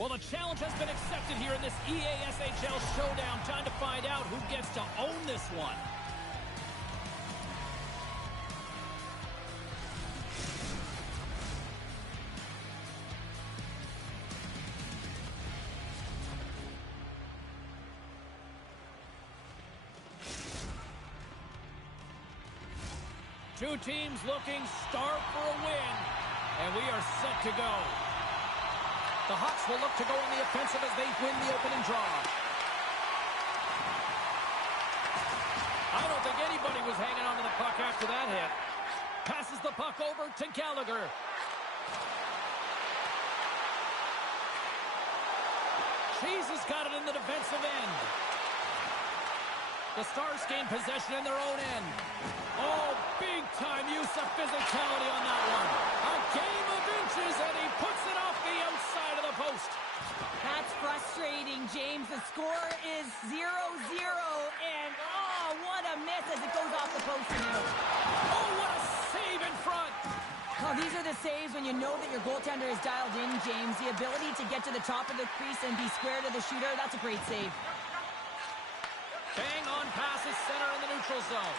Well, the challenge has been accepted here in this IGHL showdown. Time to find out who gets to own this one. Two teams looking starved for a win, and we are set to go. The Hawks will look to go on the offensive as they win the opening draw. I don't think anybody was hanging on to the puck after that hit. Passes the puck over to Gallagher. Cheese has got it in the defensive end. The Stars gain possession in their own end. Oh, big-time use of physicality on that one. A game of inches, and he puts it off the outside of the post. That's frustrating, James. The score is 0-0, and oh, what a miss as it goes off the post now. Oh, what a save in front. Oh, these are the saves when you know that your goaltender is dialed in, James. The ability to get to the top of the crease and be square to the shooter, that's a great save. Bang on passes center in the neutral zone.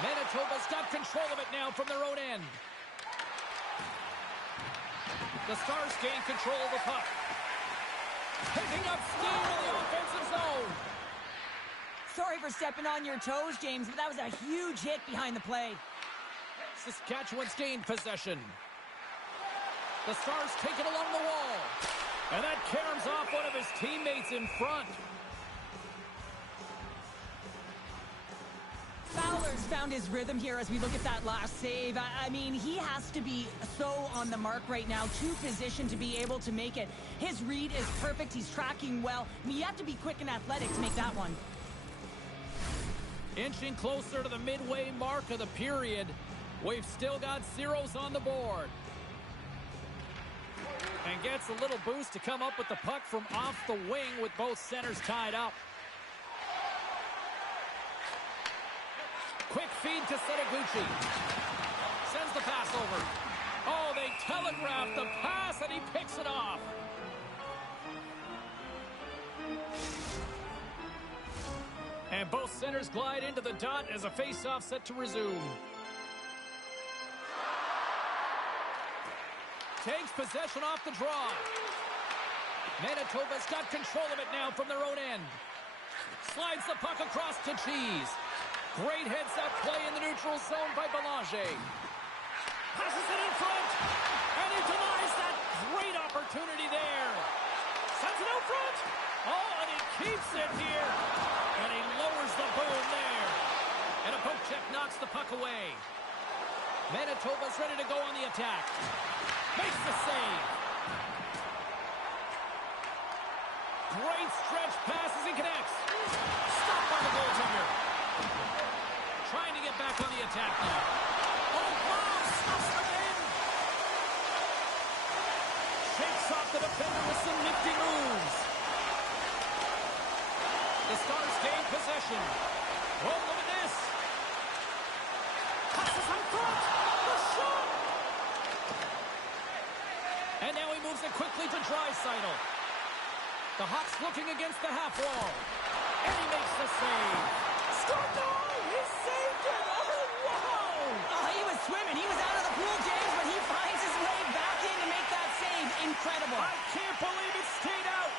Manitoba's got control of it now from their own end. The Stars gain control of the puck. Picking up steam in the offensive zone. Sorry for stepping on your toes, James, but that was a huge hit behind the play. Saskatchewan's gained possession. The Stars take it along the wall. And that caroms off one of his teammates in front. Fowler's found his rhythm here as we look at that last save. I mean, he has to be so on the mark right now, too positioned to be able to make it. His read is perfect. He's tracking well. I mean, you have to be quick and athletic to make that one. Inching closer to the midway mark of the period. We've still got zeros on the board. And gets a little boost to come up with the puck from off the wing with both centers tied up. Quick feed to Setaguchi. Sends the pass over. Oh, they telegraphed the pass and he picks it off. And both centers glide into the dot as a face-off set to resume. Takes possession off the draw. Manitoba's got control of it now from their own end. Slides the puck across to Cheese. Great heads-up play in the neutral zone by Belanger. Passes it in front. And he denies that great opportunity there. Sends it out front. Oh, and he keeps it here. And he lowers the boom there. And a poke check knocks the puck away. Manitoba's ready to go on the attack. Makes the save. Great stretch pass as he connects. Stopped by the goaltender. Trying to get back on the attack now. Oh, wow! Stuffs them in. Shakes off the defender with some nifty moves. The Stars gain possession. Oh, look at this. Passes on front. The shot. And now he moves it quickly to Draisaitl. The Hawks looking against the half wall. And he makes the save. Scored goal! He saved it! Oh, wow! Oh, he was swimming. He was out of the pool, James, but he finds his way back in to make that save. Incredible. I can't believe it stayed out.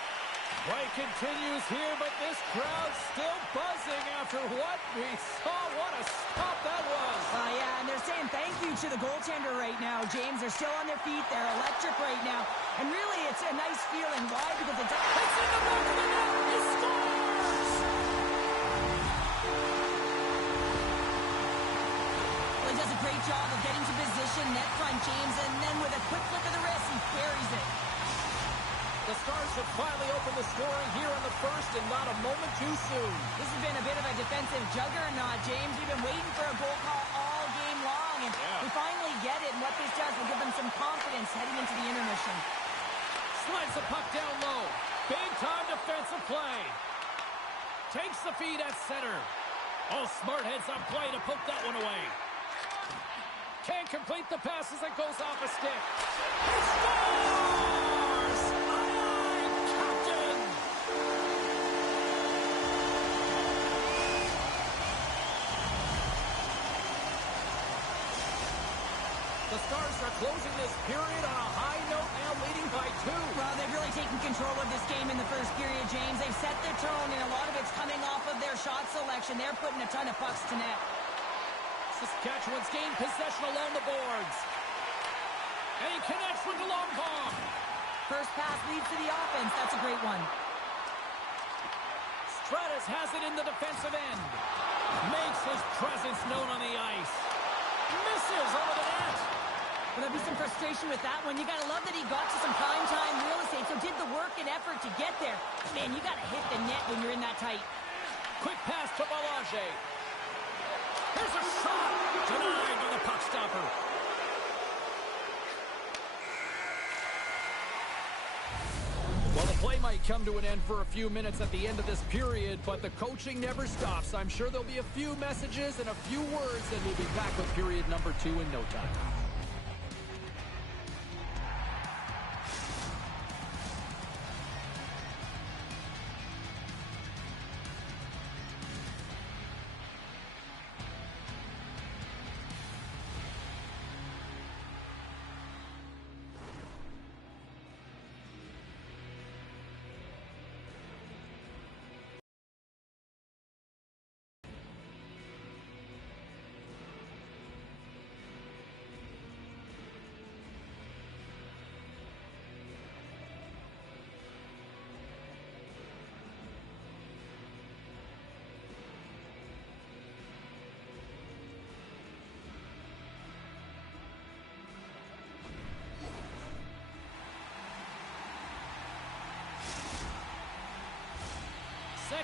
Play continues here, but this crowd's still buzzing after what we saw. What a stop that was. Yeah, and they're saying thank you to the goaltender right now, James. They're still on their feet. They're electric right now. And really, it's a nice feeling. Why? Because it's in the back of the net. He scores! Well, he does a great job of getting to position, net front, James, and then with a quick flick of the wrist, he buries it. The Stars have finally opened the scoring here in the first, and not a moment too soon. This has been a bit of a defensive juggernaut, James. We've been waiting for a goal call all game long, and we finally get it, and what this does will give them some confidence heading into the intermission. Slides the puck down low. Big-time defensive play. Takes the feed at center. Oh, smart heads-up play to poke that one away. Can't complete the pass as it goes off a stick. He scores! Aye, Captain! The Stars are closing this period on a high note, now leading by 2. Well, they've really taken control of this game in the first period, James. They've set their tone, and a lot of it's coming off of their shot selection. They're putting a ton of pucks to net. Saskatchewan's gained possession along the boards. And he connects with the long bomb. First pass leads to the offense. That's a great one. Stratus has it in the defensive end. Makes his presence known on the ice. Misses over the net. Well, there'll be some frustration with that one. You got to love that he got to some primetime real estate, so did the work and effort to get there. Man, you got to hit the net when you're in that tight. Quick pass to Belanger. Here's a shot. Denied by the puck stopper. Well, the play might come to an end for a few minutes at the end of this period, but the coaching never stops. I'm sure there'll be a few messages and a few words, and we'll be back with period number 2 in no time.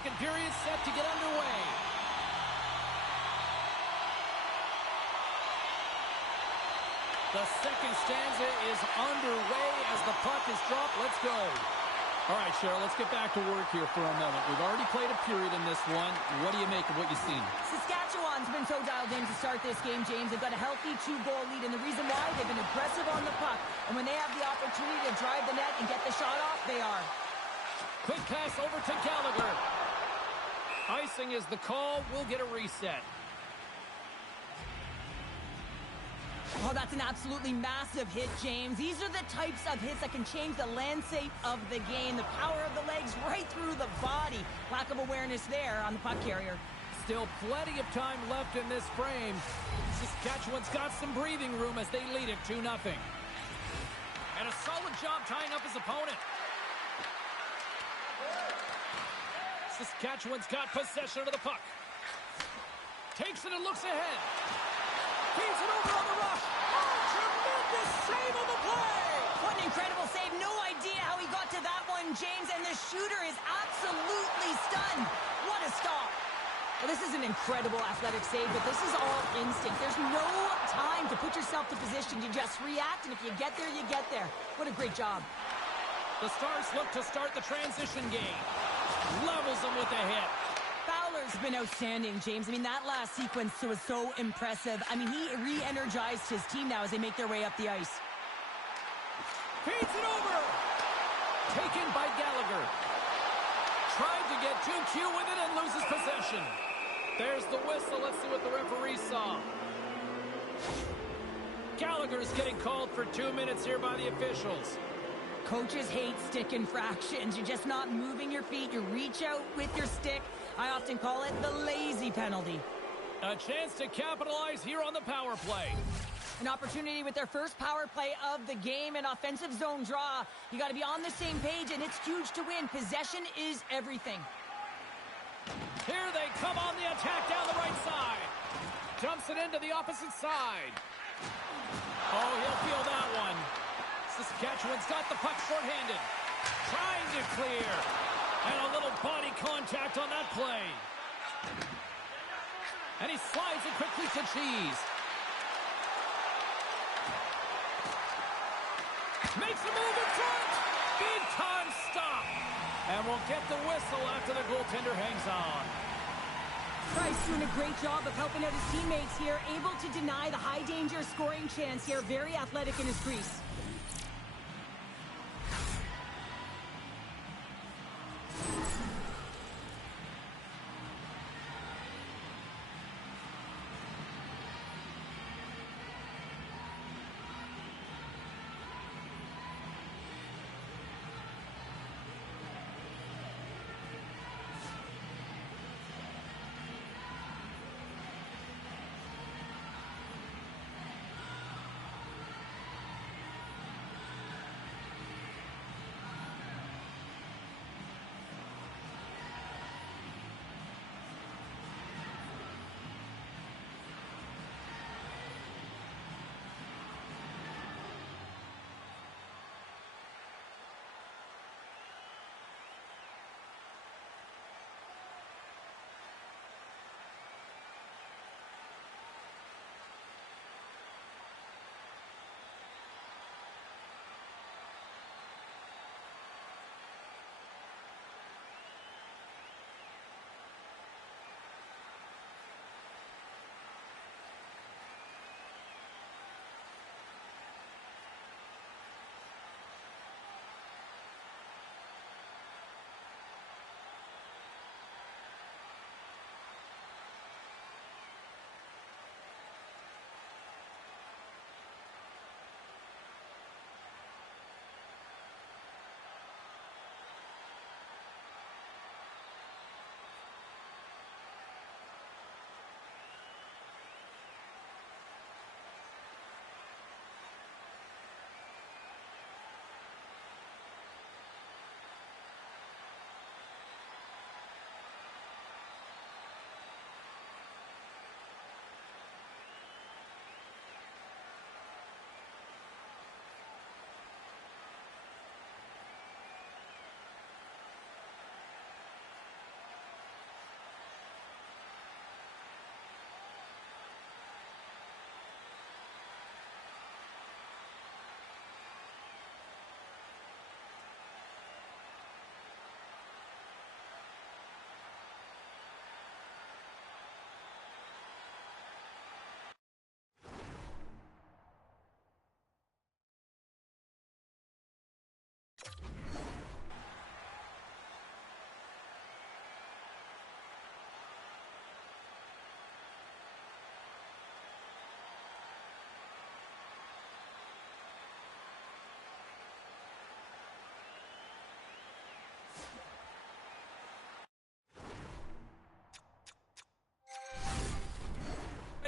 second period set to get underway. The second stanza is underway as the puck is dropped. Let's go. All right, Cheryl, let's get back to work here for a moment. We've already played a period in this one. What do you make of what you've seen? Saskatchewan's been so dialed in to start this game, James. They've got a healthy 2-goal lead, and the reason why, they've been aggressive on the puck. And when they have the opportunity to drive the net and get the shot off, they are. Quick pass over to Gallagher. Icing is the call. We'll get a reset. Oh, that's an absolutely massive hit, James. These are the types of hits that can change the landscape of the game. The power of the legs right through the body. Lack of awareness there on the puck carrier. Still plenty of time left in this frame. Saskatchewan's got some breathing room as they lead it 2-0. And a solid job tying up his opponent. Saskatchewan's got possession of the puck. Takes it and looks ahead. Feeds it over on the rush. Oh, tremendous save on the play. What an incredible save. No idea how he got to that one, James. And the shooter is absolutely stunned. What a stop. Well, this is an incredible athletic save, but this is all instinct. There's no time to put yourself to position. You just react, and if you get there, you get there. What a great job. The Stars look to start the transition game. Levels them with a hit. Fowler's been outstanding, James. I mean, that last sequence was so impressive. I mean, he re-energized his team now as they make their way up the ice. Feeds it over. Taken by Gallagher. Tried to get too cute with it and loses possession. There's the whistle. Let's see what the referee saw. Gallagher's getting called for 2 minutes here by the officials. Coaches hate stick infractions. You're just not moving your feet. You reach out with your stick. I often call it the lazy penalty. A chance to capitalize here on the power play. An opportunity with their first power play of the game, an offensive zone draw. You got to be on the same page, and it's huge to win. Possession is everything. Here they come on the attack down the right side. Dumps it into the opposite side. Oh, he'll feel that one. Saskatchewan's got the puck shorthanded. Trying to clear. And a little body contact on that play. And he slides it quickly to Cheese. Makes a move in front. Big time stop. And we'll get the whistle after the goaltender hangs on. Price doing a great job of helping out his teammates here. Able to deny the high danger scoring chance here. Very athletic in his crease.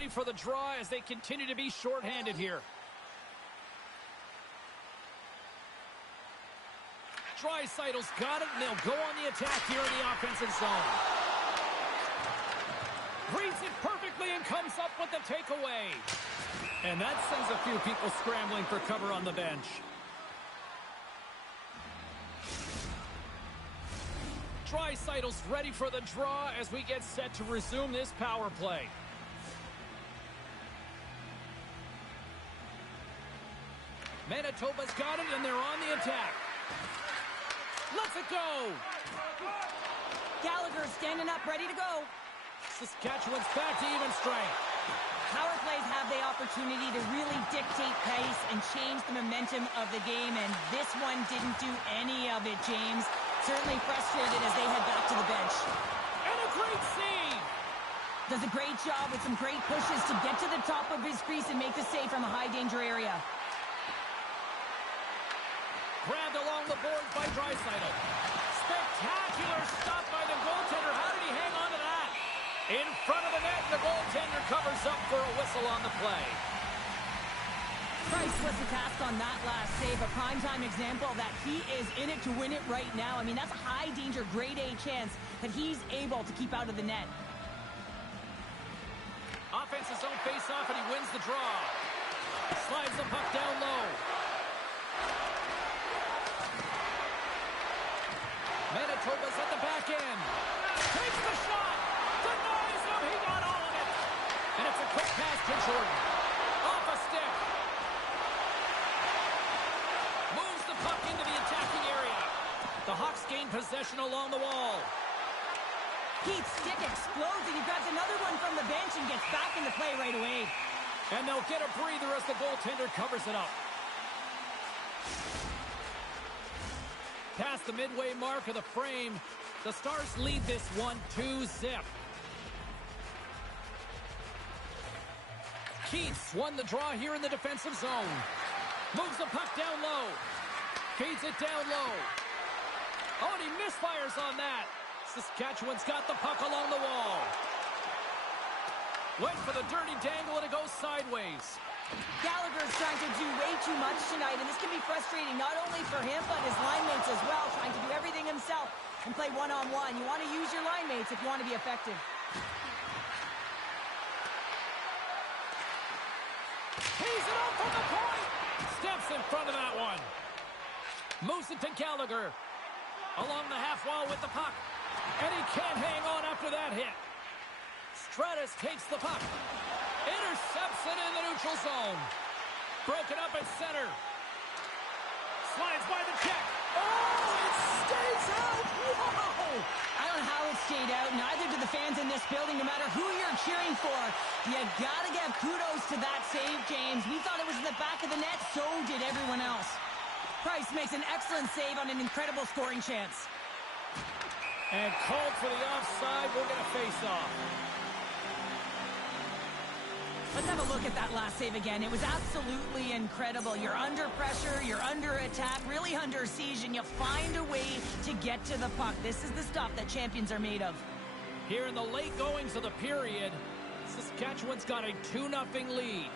ready for the draw as they continue to be shorthanded here. Draisaitl's got it, and they'll go on the attack here in the offensive zone. Reads it perfectly and comes up with the takeaway. And that sends a few people scrambling for cover on the bench. Draisaitl's ready for the draw as we get set to resume this power play. Manitoba's got it, and they're on the attack. Let's it go! Gallagher standing up, ready to go. Saskatchewan's back to even strength. Power plays have the opportunity to really dictate pace and change the momentum of the game, and this one didn't do any of it, James. Certainly frustrated as they head back to the bench. And a great save! Does a great job with some great pushes to get to the top of his crease and make the save from a high-danger area. Grabbed along the boards by Draisaitl. Spectacular stop by the goaltender. How did he hang on to that? In front of the net, the goaltender covers up for a whistle on the play. Price was the task on that last save, a primetime example that he is in it to win it right now. I mean, that's a high-danger, grade-A chance that he's able to keep out of the net. Offensive zone face-off, and he wins the draw. Slides the puck down low. Manitoba's at the back end. Takes the shot. Denies him. He got all of it. And it's a quick pass to Jordan. Off a stick. Moves the puck into the attacking area. The Hawks gain possession along the wall. Keith's stick explodes, and he grabs another one from the bench and gets back into play right away. And they'll get a breather as the goaltender covers it up. Past the midway mark of the frame, the Stars lead this one 2-0. Keats won the draw here in the defensive zone. Moves the puck down low. Feeds it down low. Oh, and he misfires on that. Saskatchewan's got the puck along the wall. Went for the dirty dangle, and it goes sideways. Gallagher's trying to do way too much tonight, and this can be frustrating not only for him, but his line mates as well, trying to do everything himself and play one-on-one. You want to use your line mates if you want to be effective. He's it up from the point! Steps in front of that one. Moves it to Gallagher. Along the half wall with the puck. And he can't hang on after that hit. Stratus takes the puck. Intercepts it in the neutral zone. Broken up at center. Slides by the check. Oh, it stays out. Whoa! I don't know how it stayed out. Neither do the fans in this building, no matter who you're cheering for. You gotta give kudos to that save, James. We thought it was in the back of the net. So did everyone else. Price makes an excellent save on an incredible scoring chance. And called for the offside. We'll get a face-off. Let's have a look at that last save again. It was absolutely incredible. You're under pressure, you're under attack, really under siege, and you find a way to get to the puck. This is the stuff that champions are made of. Here in the late goings of the period, Saskatchewan's got a 2-0 lead.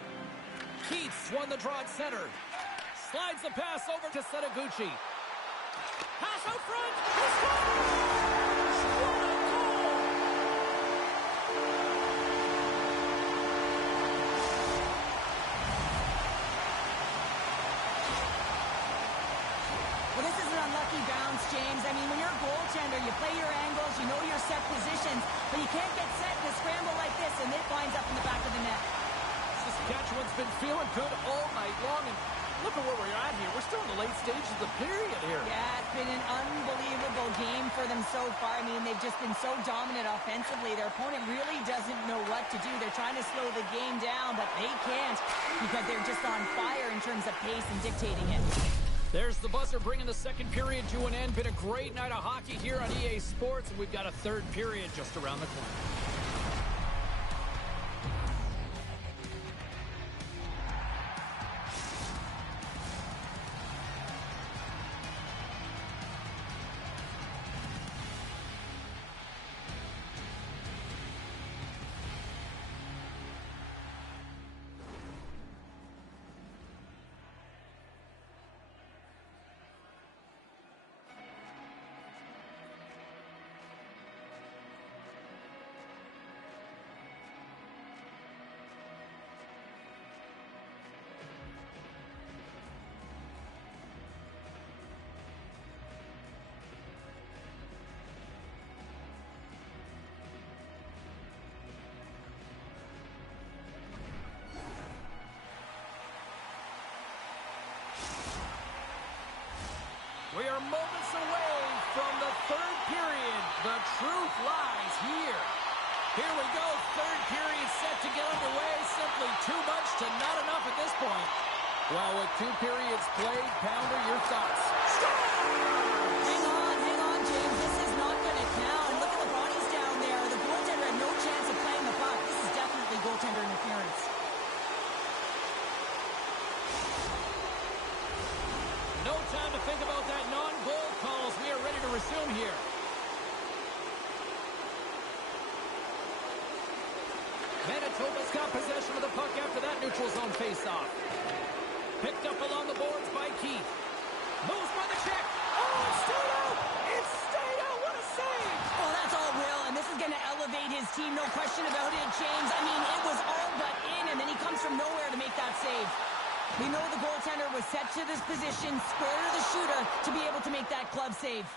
Keats won the draw at center. Slides the pass over to Setaguchi. Pass out front. He scores! What a goal! Well, this is an unlucky bounce, James. I mean, when you're a goaltender, you play your angles, you know your set positions, but you can't get set in a scramble like this, and it winds up in the back of the net. Saskatchewan's been feeling good all night long, and look at where we're at here. We're still in the late stages of the period here. Yeah, it's been an unbelievable game for them so far. I mean, they've just been so dominant offensively. Their opponent really doesn't know what to do. They're trying to slow the game down, but they can't because they're just on fire in terms of pace and dictating it. There's the buzzer bringing the second period to an end. Been a great night of hockey here on EA Sports, and we've got a third period just around the corner. We are moments away from the third period. The truth lies here. Here we go. Third period set to get underway. Simply too much to not enough at this point. Well, with 2 periods played, Pounder, your thoughts? Hang on, James. This is not going to count. Look at the bodies down there. The goaltender had no chance of playing the puck. This is definitely goaltender interference. No time to think about that non-goal calls. We are ready to resume here. Manitoba's got possession of the puck after that neutral zone face-off. Picked up along the boards by Keith. Moves by the check. Oh, it stayed out! It stayed out! What a save! Oh, that's all Will, and this is going to elevate his team, no question about it, James. I mean, it was all but in, and then he comes from nowhere to make that save. We know the goaltender was set to this position, square to the shooter, to be able to make that glove save.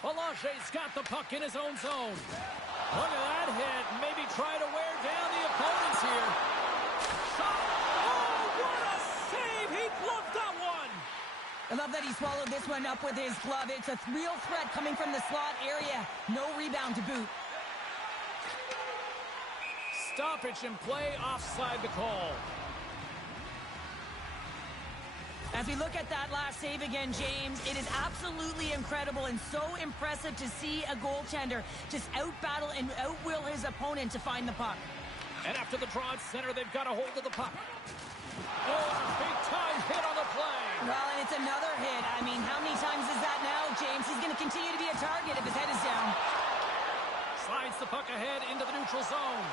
Belanger's got the puck in his own zone. Look at that hit. Maybe try to wear down the opponents here. Shot. Oh, what a save. He gloved that one. I love that he swallowed this one up with his glove. It's a real threat coming from the slot area. No rebound to boot. Stoppage in play, offside the call. As we look at that last save again, James, it is absolutely incredible and so impressive to see a goaltender just outbattle and outwill his opponent to find the puck. And after the draw at center, they've got a hold of the puck. Oh, a big-time hit on the play. Well, and it's another hit. I mean, how many times is that now, James? He's going to continue to be a target if his head is down. Slides the puck ahead into the neutral zone.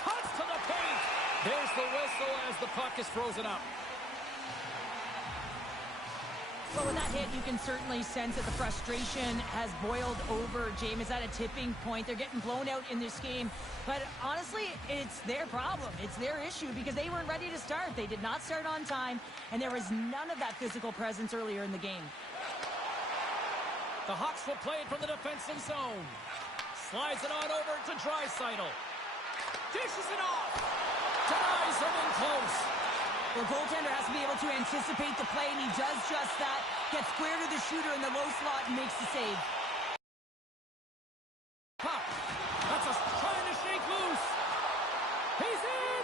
Cuts to the paint. There's the whistle as the puck is frozen up. Well, with that hit, you can certainly sense that the frustration has boiled over, James. It's at a tipping point. They're getting blown out in this game. But honestly, it's their problem. It's their issue because they weren't ready to start. They did not start on time, and there was none of that physical presence earlier in the game. The Hawks will play it from the defensive zone. Slides it on over to Draisaitl. Dishes it off. Denies him in close. The goaltender has to be able to anticipate the play, and he does just that. Gets square to the shooter in the low slot and makes the save. Puck. That's a trying to shake loose. He's in.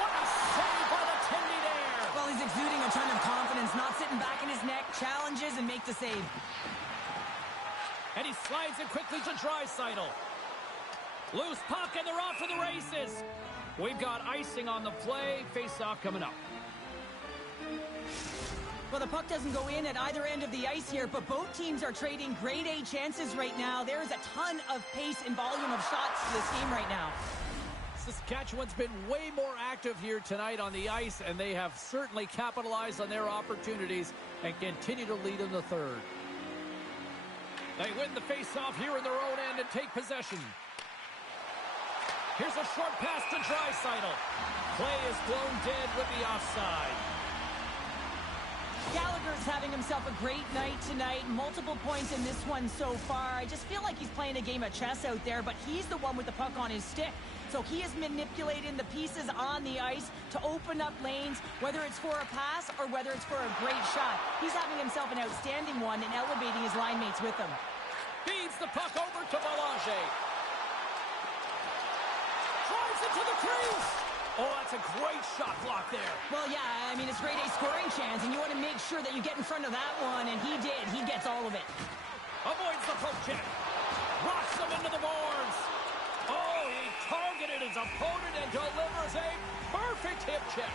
What a save by the Tendy there. Well, he's exuding a ton of confidence, not sitting back in his neck, challenges and make the save. And he slides it quickly to Draisaitl. Loose puck, and they're off to the races. We've got icing on the play. Face-off coming up. Well, the puck doesn't go in at either end of the ice here, but both teams are trading grade A chances right now. There is a ton of pace and volume of shots to this game right now. Saskatchewan's been way more active here tonight on the ice, and they have certainly capitalized on their opportunities and continue to lead in the third. They win the face-off here in their own end and take possession. Here's a short pass to Draisaitl. Play is blown dead with the offside. Gallagher's having himself a great night tonight. Multiple points in this one so far. I just feel like he's playing a game of chess out there, but he's the one with the puck on his stick. So he is manipulating the pieces on the ice to open up lanes, whether it's for a pass or whether it's for a great shot. He's having himself an outstanding one and elevating his line mates with him. Feeds the puck over to Belanger. Drives it to the crease. Oh, that's a great shot block there. Well, yeah, I mean, it's grade A scoring chance, and you want to make sure that you get in front of that one, and he did. He gets all of it. Avoids the poke check. Rocks him into the boards. Oh, he targeted his opponent and delivers a perfect hip check.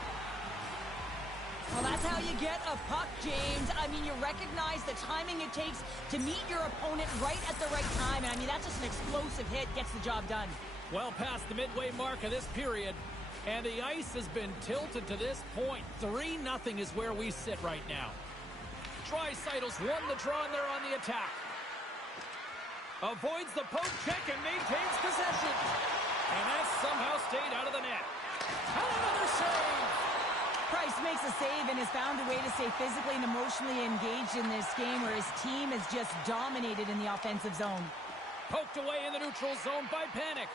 Well, that's how you get a puck, James. I mean, you recognize the timing it takes to meet your opponent right at the right time. And I mean, that's just an explosive hit, gets the job done. Well past the midway mark of this period, and the ice has been tilted to this point. 3-0 is where we sit right now. Draisaitl's won the draw, and they're on the attack. Avoids the poke check and maintains possession. And that somehow stayed out of the net. And another save. Price makes a save and has found a way to stay physically and emotionally engaged in this game where his team is just dominated in the offensive zone. Poked away in the neutral zone by Panic.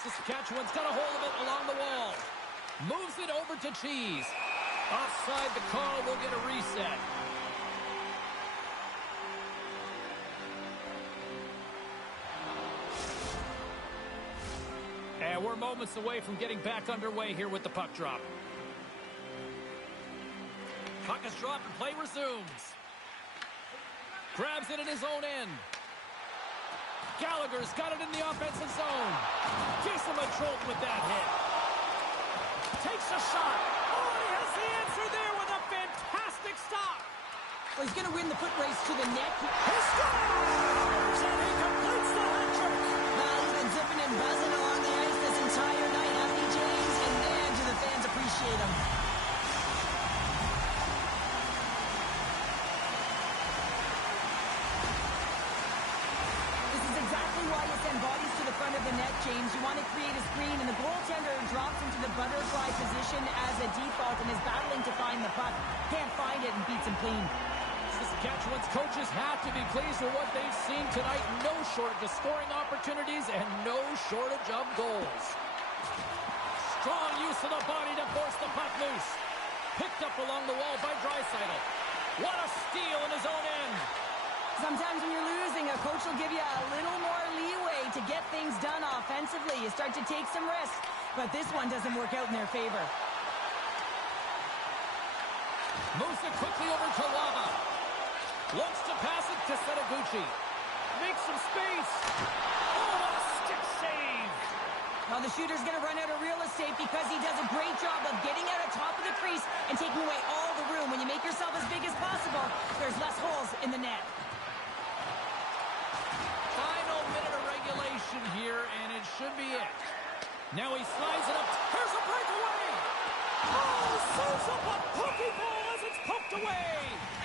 Saskatchewan's got a hold of it along the wall. Moves it over to Cheese. Offside the call, will get a reset. And we're moments away from getting back underway here with the puck drop. Puck is dropped and play resumes. Grabs it in his own end. Gallagher's got it in the offensive zone. Gives him a jolt with that hit. Takes a shot. Oh, he has the answer there with a fantastic stop. Well, he's going to win the foot race to the net. He scores! And he completes the hat-trick. Well, he's been zipping and buzzing along the ice this entire night, hasn't he, James? And man, do the fans appreciate him. This is exactly why you send bodies to the front of the net, James. You want to create a screen, and the goaltender drops into the butterfly position as a default and is battling to find the puck. Can't find it and beats him clean. Saskatchewan's coaches have to be pleased with what they've seen tonight. No shortage of scoring opportunities and no shortage of goals. Strong use of the body to force the puck loose. Picked up along the wall by Draisaitl. What a steal in his own end. Sometimes when you're losing, a coach will give you a little more leeway to get things done offensively. You start to take some risks, but this one doesn't work out in their favor. Moves it quickly over to Lava. Looks to pass it to Setaguchi. Makes some space. Oh, what a stick save. Well, the shooter's going to run out of real estate because he does a great job of getting out of top of the crease and taking away all the room. When you make yourself as big as possible, there's less holes in the net. Final minute of regulation here, and it should be it. Now he slides it up. Here's a breakaway. Oh, serves up a pokeball as it's poked away.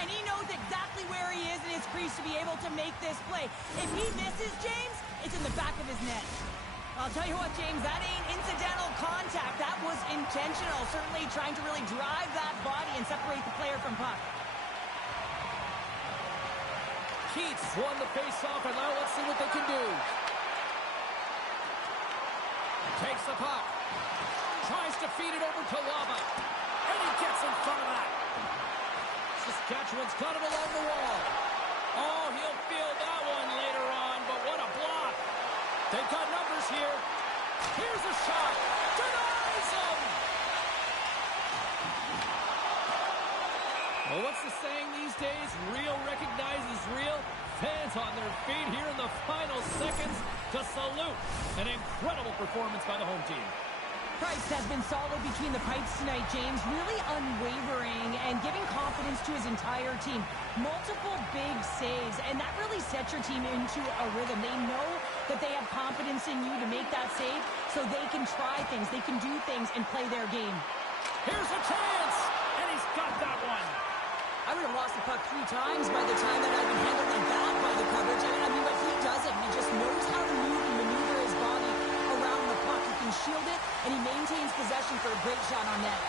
And he knows exactly where he is in his crease to be able to make this play. If he misses, James, it's in the back of his net. I'll tell you what, James, that ain't incidental contact. That was intentional, certainly trying to really drive that body and separate the player from puck. Keats won the face-off, and now let's see what they can do. Takes the puck. Tries to feed it over to Lava. And he gets in front of that. Saskatchewan's got it along the wall. Oh, he'll feel that one later on, but what a block. They've got numbers here. Here's a shot. Denies him. Well, what's the saying these days? Real recognizes real. Fans on their feet here in the final seconds to salute an incredible performance by the home team. Price has been solid between the pipes tonight, James. Really unwavering and giving confidence to his entire team. Multiple big saves, and that really sets your team into a rhythm. They know that they have confidence in you to make that save, so they can try things, they can do things, and play their game. Here's a chance, and he's got that one. I would have lost the puck 3 times by the time that I've been handled like that by the coverage. I mean, but he doesn't. He just knows how to move and maneuver his body around the puck. He can shield it, and he maintains possession for a great shot on net.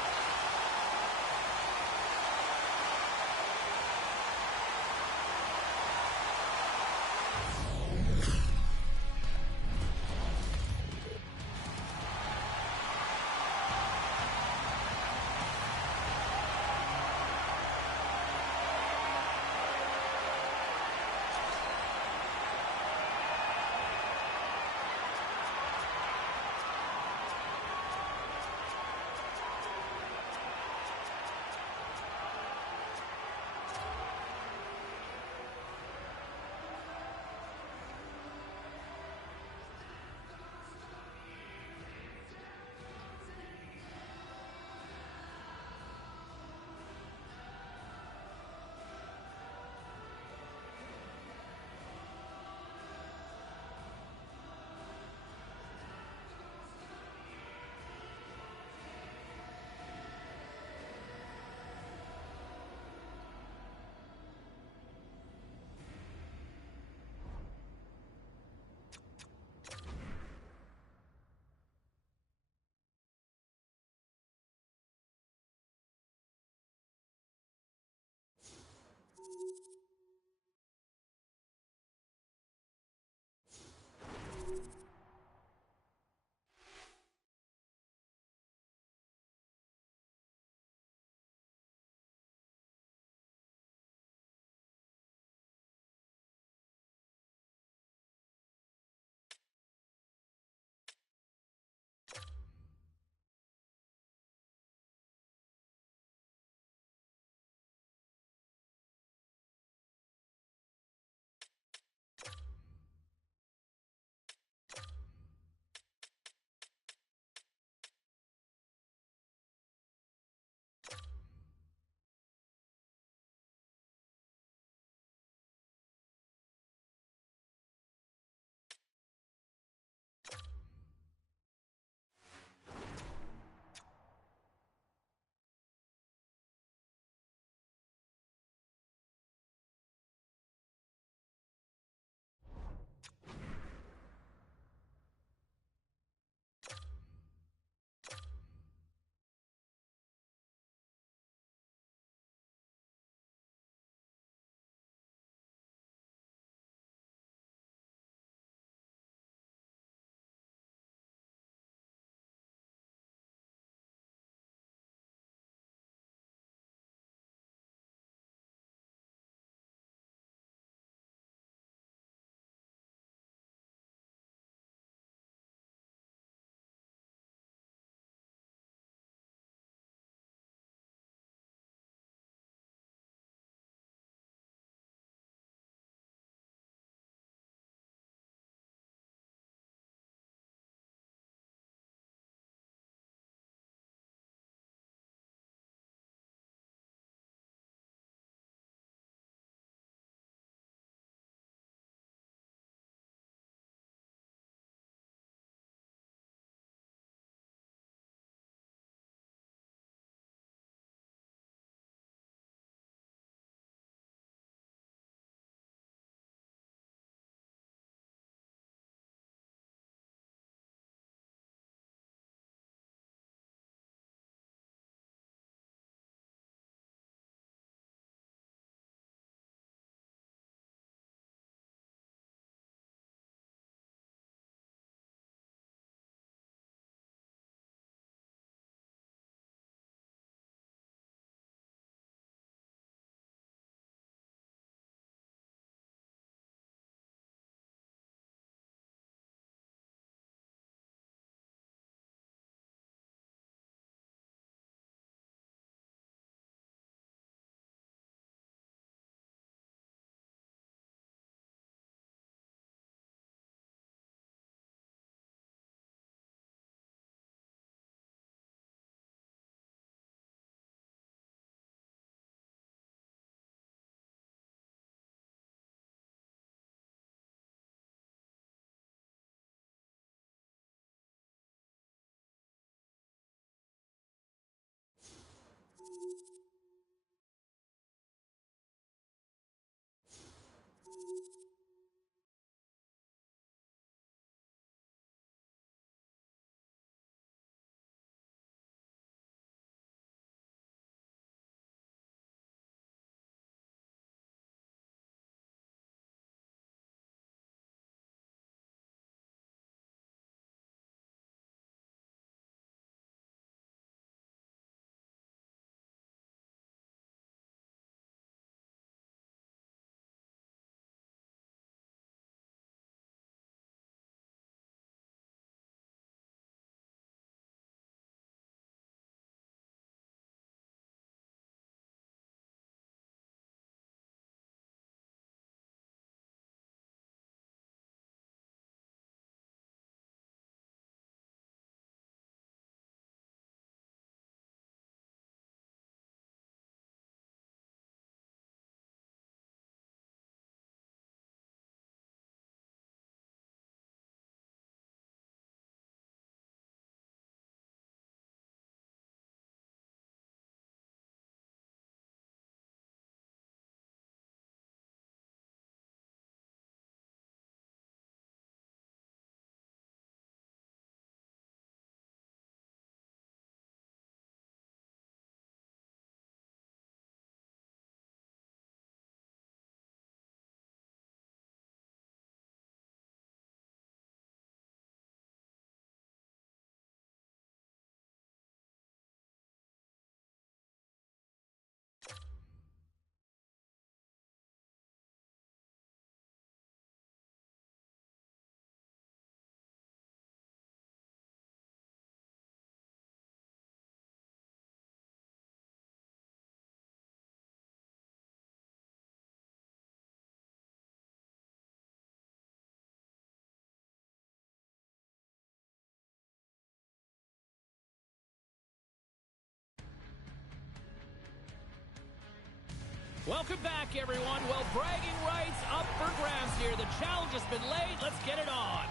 Welcome back, everyone. Well, bragging rights up for grabs here. The challenge has been laid. Let's get it on.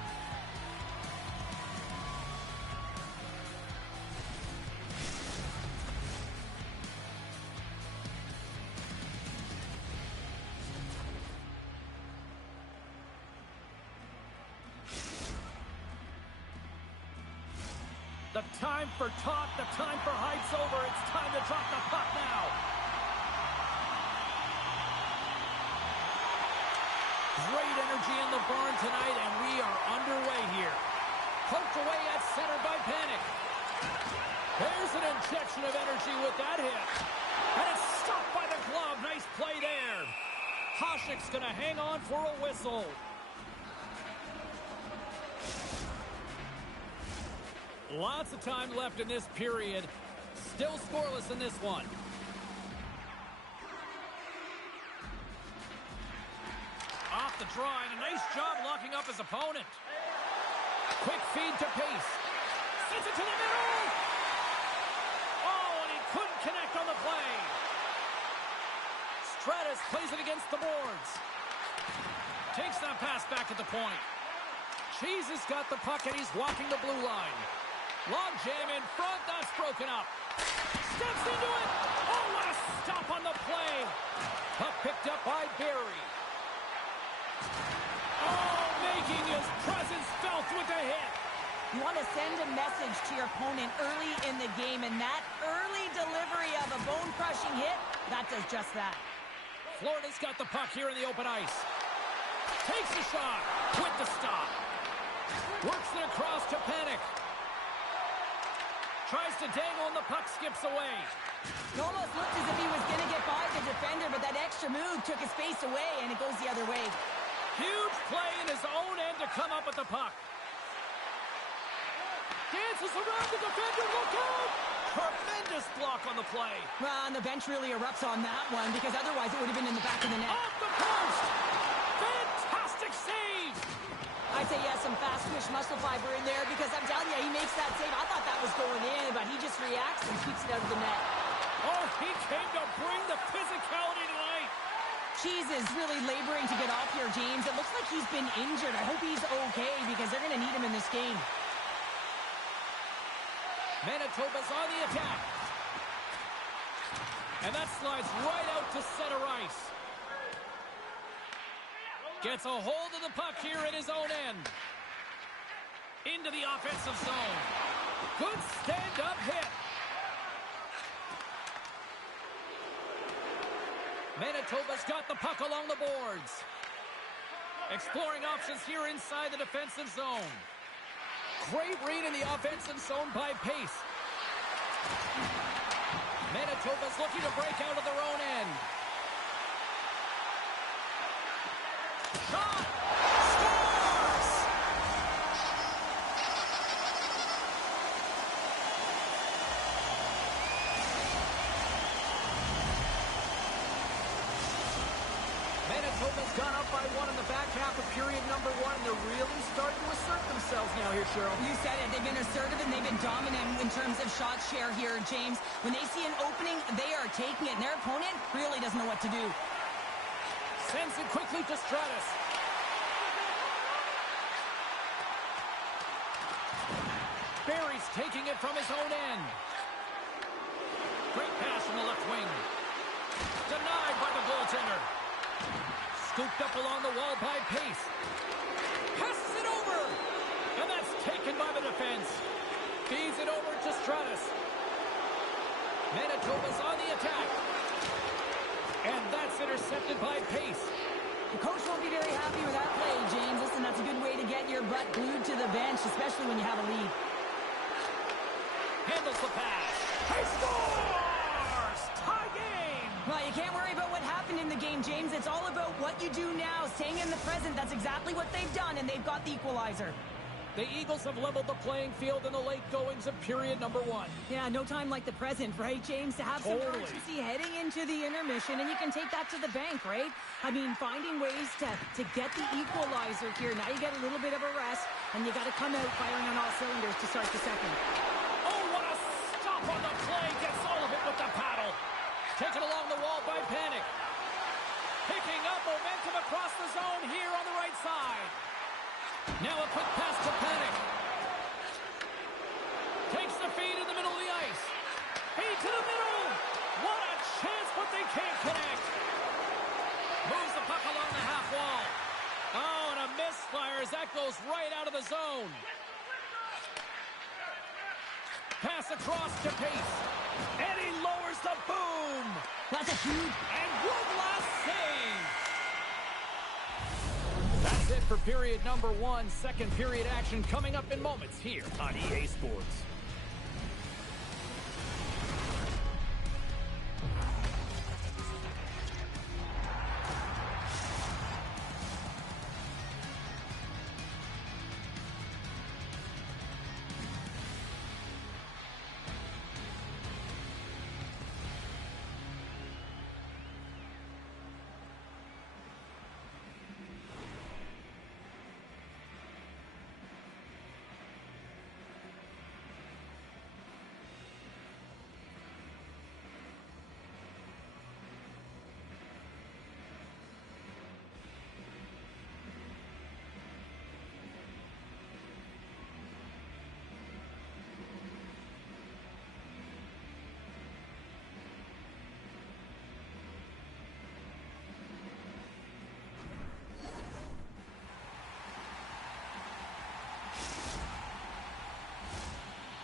The time for talk, the time for hype's over. It's time to drop the puck now. Great energy in the barn tonight, and we are underway here. Poked away at center by Panic. There's an injection of energy with that hit. And it's stopped by the glove. Nice play there. Hasek's going to hang on for a whistle. Lots of time left in this period. Still scoreless in this one. Off the draw, and a nice job locking up his opponent. Quick feed to Pace. Sends it to the middle. Oh, and he couldn't connect on the play. Stratus plays it against the boards. Takes that pass back at the point. Cheese has got the puck, and he's walking the blue line. Long jam in front, that's broken up. Steps into it. Oh, what a stop on the play. Puck picked up by Barry. Oh, making his presence felt with a hit. You want to send a message to your opponent early in the game, and that early delivery of a bone-crushing hit, that does just that. Florida's got the puck here in the open ice. Takes a shot with the stop. Works it across to Panic. Tries to dangle, and the puck skips away. It almost looked as if he was going to get by the defender, but that extra move took his space away, and it goes the other way. Huge play in his own end to come up with the puck. Dances around the defender, look out! Tremendous block on the play. Well, and the bench really erupts on that one, because otherwise it would have been in the back of the net. Off the post! Fantastic save! I'd say, yeah, some fast twitch muscle fiber in there, because I'm telling you, he makes that save. I thought that was going in, but he just reacts and sweeps it out of the net. Oh, he came to bring the physicality tonight. Cheese is really laboring to get off here, James. It looks like he's been injured. I hope he's okay, because they're going to need him in this game. Manitoba's on the attack. And that slides right out to center ice. Gets a hold of the puck here at his own end. Into the offensive zone. Good stand-up hit. Manitoba's got the puck along the boards. Exploring options here inside the defensive zone. Great read in the offensive zone by Pace. Manitoba's looking to break out of their own end. Shot! Scores! Manitoba's gone up by one in the back half of period number one, and they're really starting to assert themselves now here, Cheryl. You said it. They've been assertive and they've been dominant in terms of shot share here, James. When they see an opening, they are taking it, and their opponent really doesn't know what to do. Sends it quickly to Stratus. Barry's taking it from his own end. Great pass from the left wing. Denied by the goaltender. Scooped up along the wall by Pace. Passes it over. And that's taken by the defense. Feeds it over to Stratus. Manitoba's on the attack. And that's intercepted by Pace. The coach won't be very happy with that play, James. Listen, that's a good way to get your butt glued to the bench, especially when you have a lead. Handles the pass. He scores! Tie game! Well, you can't worry about what happened in the game, James. It's all about what you do now, staying in the present. That's exactly what they've done, and they've got the equalizer. The Eagles have leveled the playing field in the late goings of period number one. Yeah, no time like the present, right, James? To have some urgency heading into the intermission, and you can take that to the bank, right? I mean, finding ways to get the equalizer here. Now you get a little bit of a rest, and you got to come out firing on all cylinders to start the second. Oh, what a stop on the play. Gets all of it with the paddle. Taken along the wall by Panic. Picking up momentum across the zone here on the right side. Now a quick pass to Panic. Takes the feed in the middle of the ice. Feed to the middle. What a chance, but they can't connect. Moves the puck along the half wall. Oh, and a misfire as that goes right out of the zone. Pass across to Pace. And he lowers the boom. That's a huge... And one last save. That's it for period number one. Second period action coming up in moments here on EA Sports.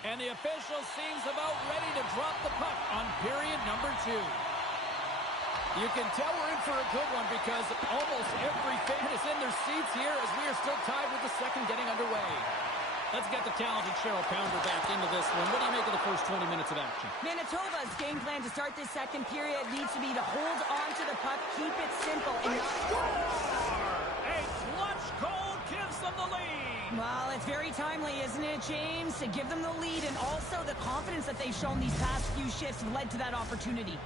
And the official seems about ready to drop the puck on period number two. You can tell we're in for a good one because almost every fan is in their seats here as we are still tied with the second getting underway. Let's get the talented Cheryl Pounder back into this one. What do you make of the first 20 minutes of action? Manitoba's game plan to start this second period needs to be to hold on to the puck, keep it simple, and A clutch goal gives them the lead. well, it's very timely, isn't it, James? To give them the lead, and also the confidence that they've shown these past few shifts have led to that opportunity.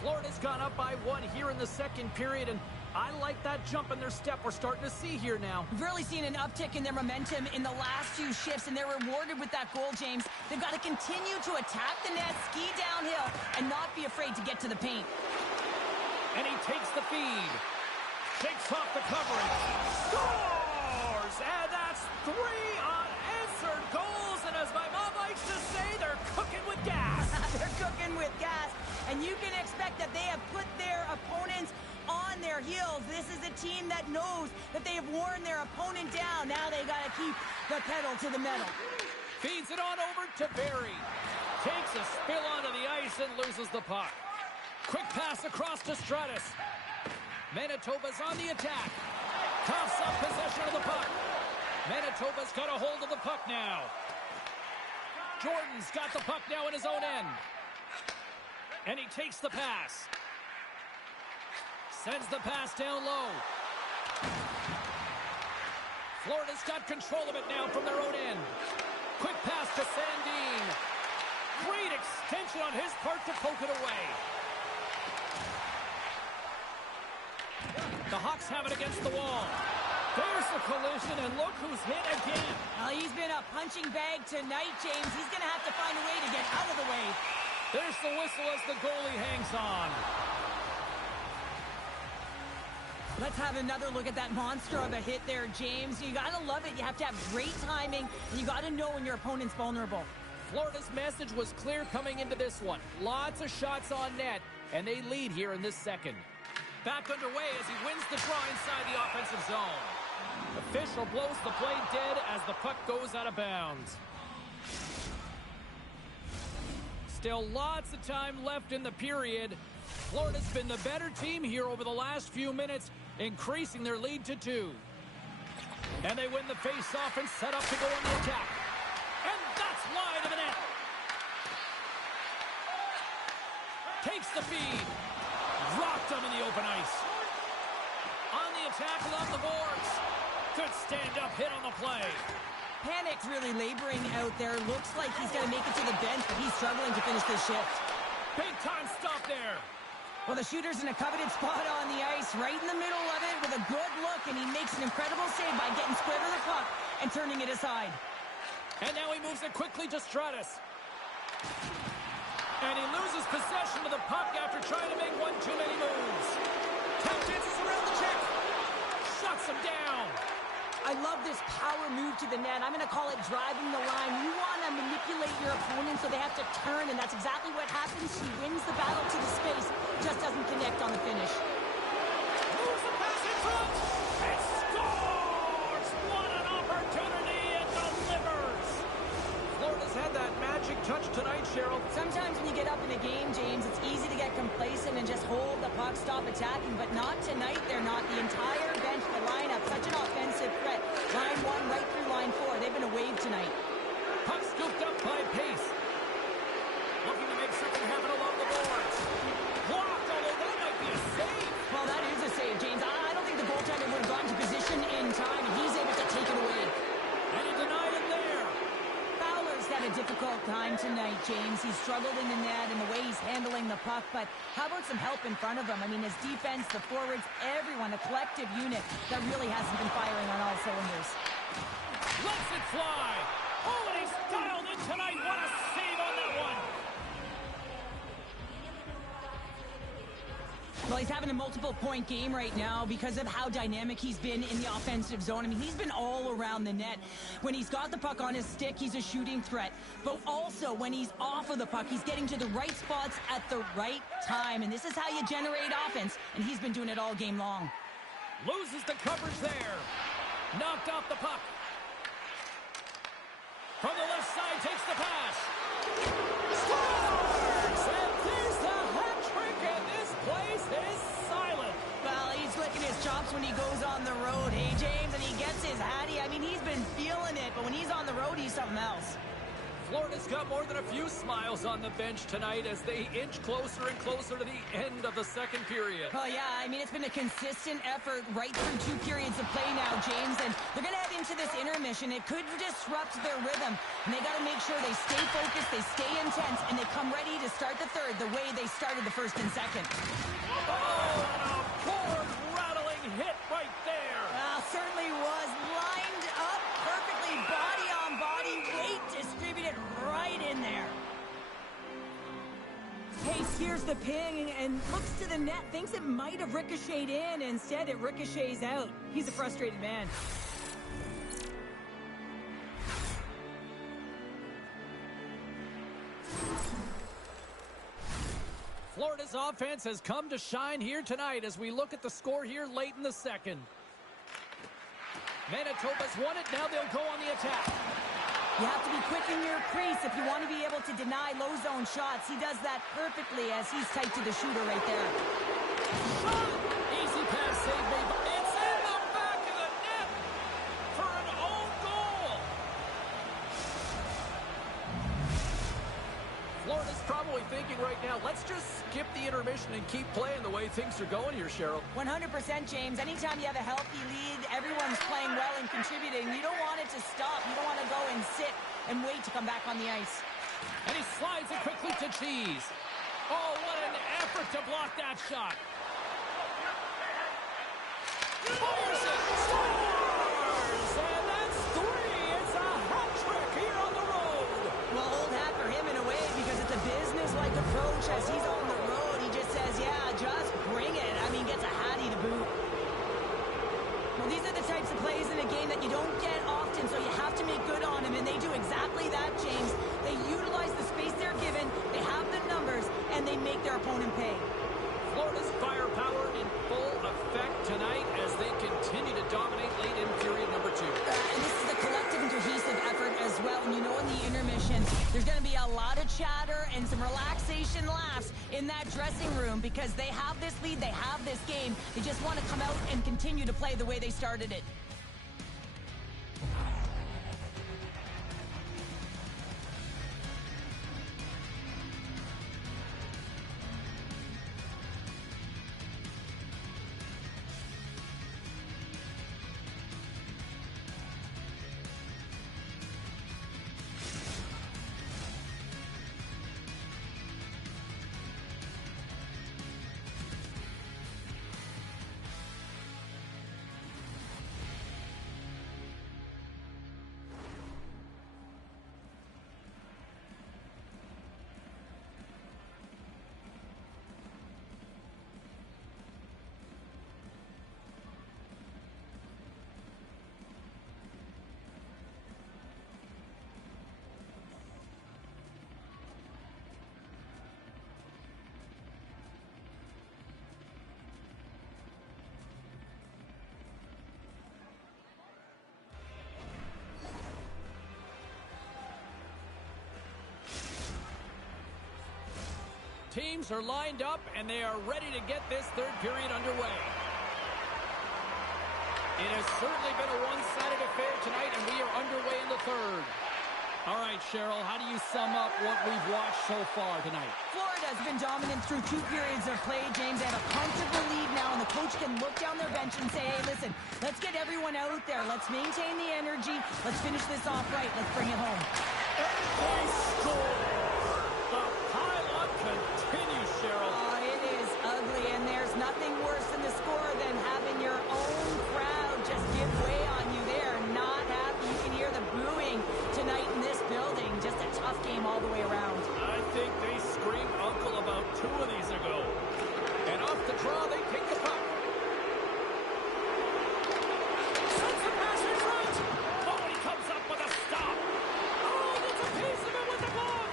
Florida's gone up by one here in the second period, and I like that jump in their step we're starting to see here now. We've really seen an uptick in their momentum in the last few shifts, and they're rewarded with that goal, James. They've got to continue to attack the net, ski downhill, and not be afraid to get to the paint. And he takes the feed. Takes off the coverage. Scores! And that's 3 unanswered goals, and as my mom likes to say, they're cooking with gas. They're cooking with gas, and you can expect fact that they have put their opponents on their heels. This is a team that knows that they have worn their opponent down. Now they got to keep the pedal to the metal. Feeds it on over to Barry. Takes a spill onto the ice and loses the puck. Quick pass across to Stratus. Manitoba's on the attack. Coughs up possession of the puck. Manitoba's got a hold of the puck now. Jordan's got the puck now in his own end. And he takes the pass. Sends the pass down low. Florida's got control of it now from their own end. Quick pass to Sandin. Great extension on his part to poke it away. The Hawks have it against the wall. There's the collision, and look who's hit again. Well, he's been a punching bag tonight, James. He's going to have to find a way to get out of the way. There's the whistle as the goalie hangs on. Let's have another look at that monster of a hit there, James. You got to love it. You have to have great timing, and you got to know when your opponent's vulnerable. Florida's message was clear coming into this one. Lots of shots on net, and they lead here in this second. Back underway as he wins the draw inside the offensive zone. Official blows the play dead as the puck goes out of bounds. Still lots of time left in the period. Florida's been the better team here over the last few minutes, increasing their lead to 2. And they win the face-off and set up to go on the attack. And that's wide of the net. Takes the feed. Rocked him in the open ice. On the attack along the boards. Good stand-up hit on the play. Panic's really laboring out there. Looks like he's going to make it to the bench, but he's struggling to finish this shift. Big-time stop there. Well, the shooter's in a coveted spot on the ice, right in the middle of it with a good look, and he makes an incredible save by getting square to the puck and turning it aside. And now he moves it quickly to Stratus. And he loses possession of the puck after trying to make one too many moves. Tap dances around the check. Shuts him down. I love this power move to the net. I'm going to call it driving the line. You want to manipulate your opponent so they have to turn, and that's exactly what happens. He wins the battle to the space, just doesn't connect on the finish. Moves the pass in front. And scores! What an opportunity, and delivers. Florida's had that magic touch tonight, Cheryl. Sometimes when you get up in a game, James, it's easy to get complacent and just hold the puck, stop attacking, but not tonight. They're not. The entire bench, the lineup, such an offensive threat. Line 1 right through line 4. They've been a wave tonight. Puck scooped up by Pace. Looking to make something happen along the boards. Blocked, although that might be a save. Well, that is a save, James. I don't think the goaltender would have gotten to position in time, and he's able to take it away. And he denied it there. Fowler's had a difficult time tonight, James. He's struggled in the net and the way he's handling the puck, but how about some help in front of him? I mean, his defense, the forwards, everyone, a collective unit that really hasn't been firing on all cylinders. Lets it fly. Oh, and he's dialed in tonight. What a save on that one. Well, he's having a multiple-point game right now because of how dynamic he's been in the offensive zone. I mean, he's been all around the net. When he's got the puck on his stick, he's a shooting threat. But also, when he's off of the puck, he's getting to the right spots at the right time. And this is how you generate offense. And he's been doing it all game long. Loses the coverage there. Knocked off the puck. From the left side, takes the pass. Scores! And there's the hat trick, and this place is silent. Well, he's licking his chops when he goes on the road, hey, James? And he gets his hattie. I mean, he's been feeling it, but when he's on the road, he's something else. Florida's got more than a few smiles on the bench tonight as they inch closer and closer to the end of the second period. Oh, yeah, I mean, it's been a consistent effort right through 2 periods of play now, James, and they're going to head into this intermission. It could disrupt their rhythm, and they got to make sure they stay focused, they stay intense, and they come ready to start the third the way they started the first and second. Oh, and a board-rattling hit right there. Certainly was lined up perfectly, body on body, weight distributed right in there. Pace hears the ping and looks to the net, thinks it might have ricocheted in. Instead, it ricochets out. He's a frustrated man. Florida's offense has come to shine here tonight as we look at the score here late in the second. Manitoba's won it. Now they'll go on the attack. You have to be quick in your crease if you want to be able to deny low zone shots. He does that perfectly as he's tight to the shooter right there. Shot! Easy pass save made, but it's in the back of the net for an own goal. Florida's probably thinking right now, let's just skip the intermission and keep playing the way things are going here, Cheryl. 100%, James. Anytime you have a healthy lead, everyone's playing well and contributing. You don't want it to stop. You don't want to go and sit and wait to come back on the ice. And he slides it quickly to Cheese. Oh, what an effort to block that shot. Fires it. Scores! And that's 3. It's a hat trick here on the road. Well, old hat for him in a way because it's a business-like approach as he's on the road. He just says, yeah, just bring it. I mean, gets a hattie to boot. Well, these are the types of plays in a game that you don't get often, so you have to make good on them, and they do exactly that, James. They utilize the space they're given, they have the numbers, and they make their opponent pay. Florida's firepower in full effect tonight as they continue to dominate late in period number 2. And this is a collective and cohesive effort as well. And you know in the intermission, there's going to be a lot of chatter and some relaxation laughs in that dressing room because they have this lead, they have this game. They just want to come out and continue to play the way they started it. Teams are lined up, and they are ready to get this third period underway. It has certainly been a one-sided affair tonight, and we are underway in the third. All right, Cheryl, how do you sum up what we've watched so far tonight? Florida has been dominant through 2 periods of play, James. They have a comfortable lead now, and the coach can look down their bench and say, hey, listen, let's get everyone out there. Let's maintain the energy. Let's finish this off right. Let's bring it home. They score! The pile-up continues, Cheryl. Oh, it is ugly, and there's nothing worse in the score than having your own crowd just give way on you. They are not happy. You can hear the booing tonight in this building. Just a tough game all the way around. I think they screamed uncle about 2 of these ago. And off the draw, they take the puck. Sends the pass in front. Oh, he comes up with a stop. Oh, that's a piece of it with the glove.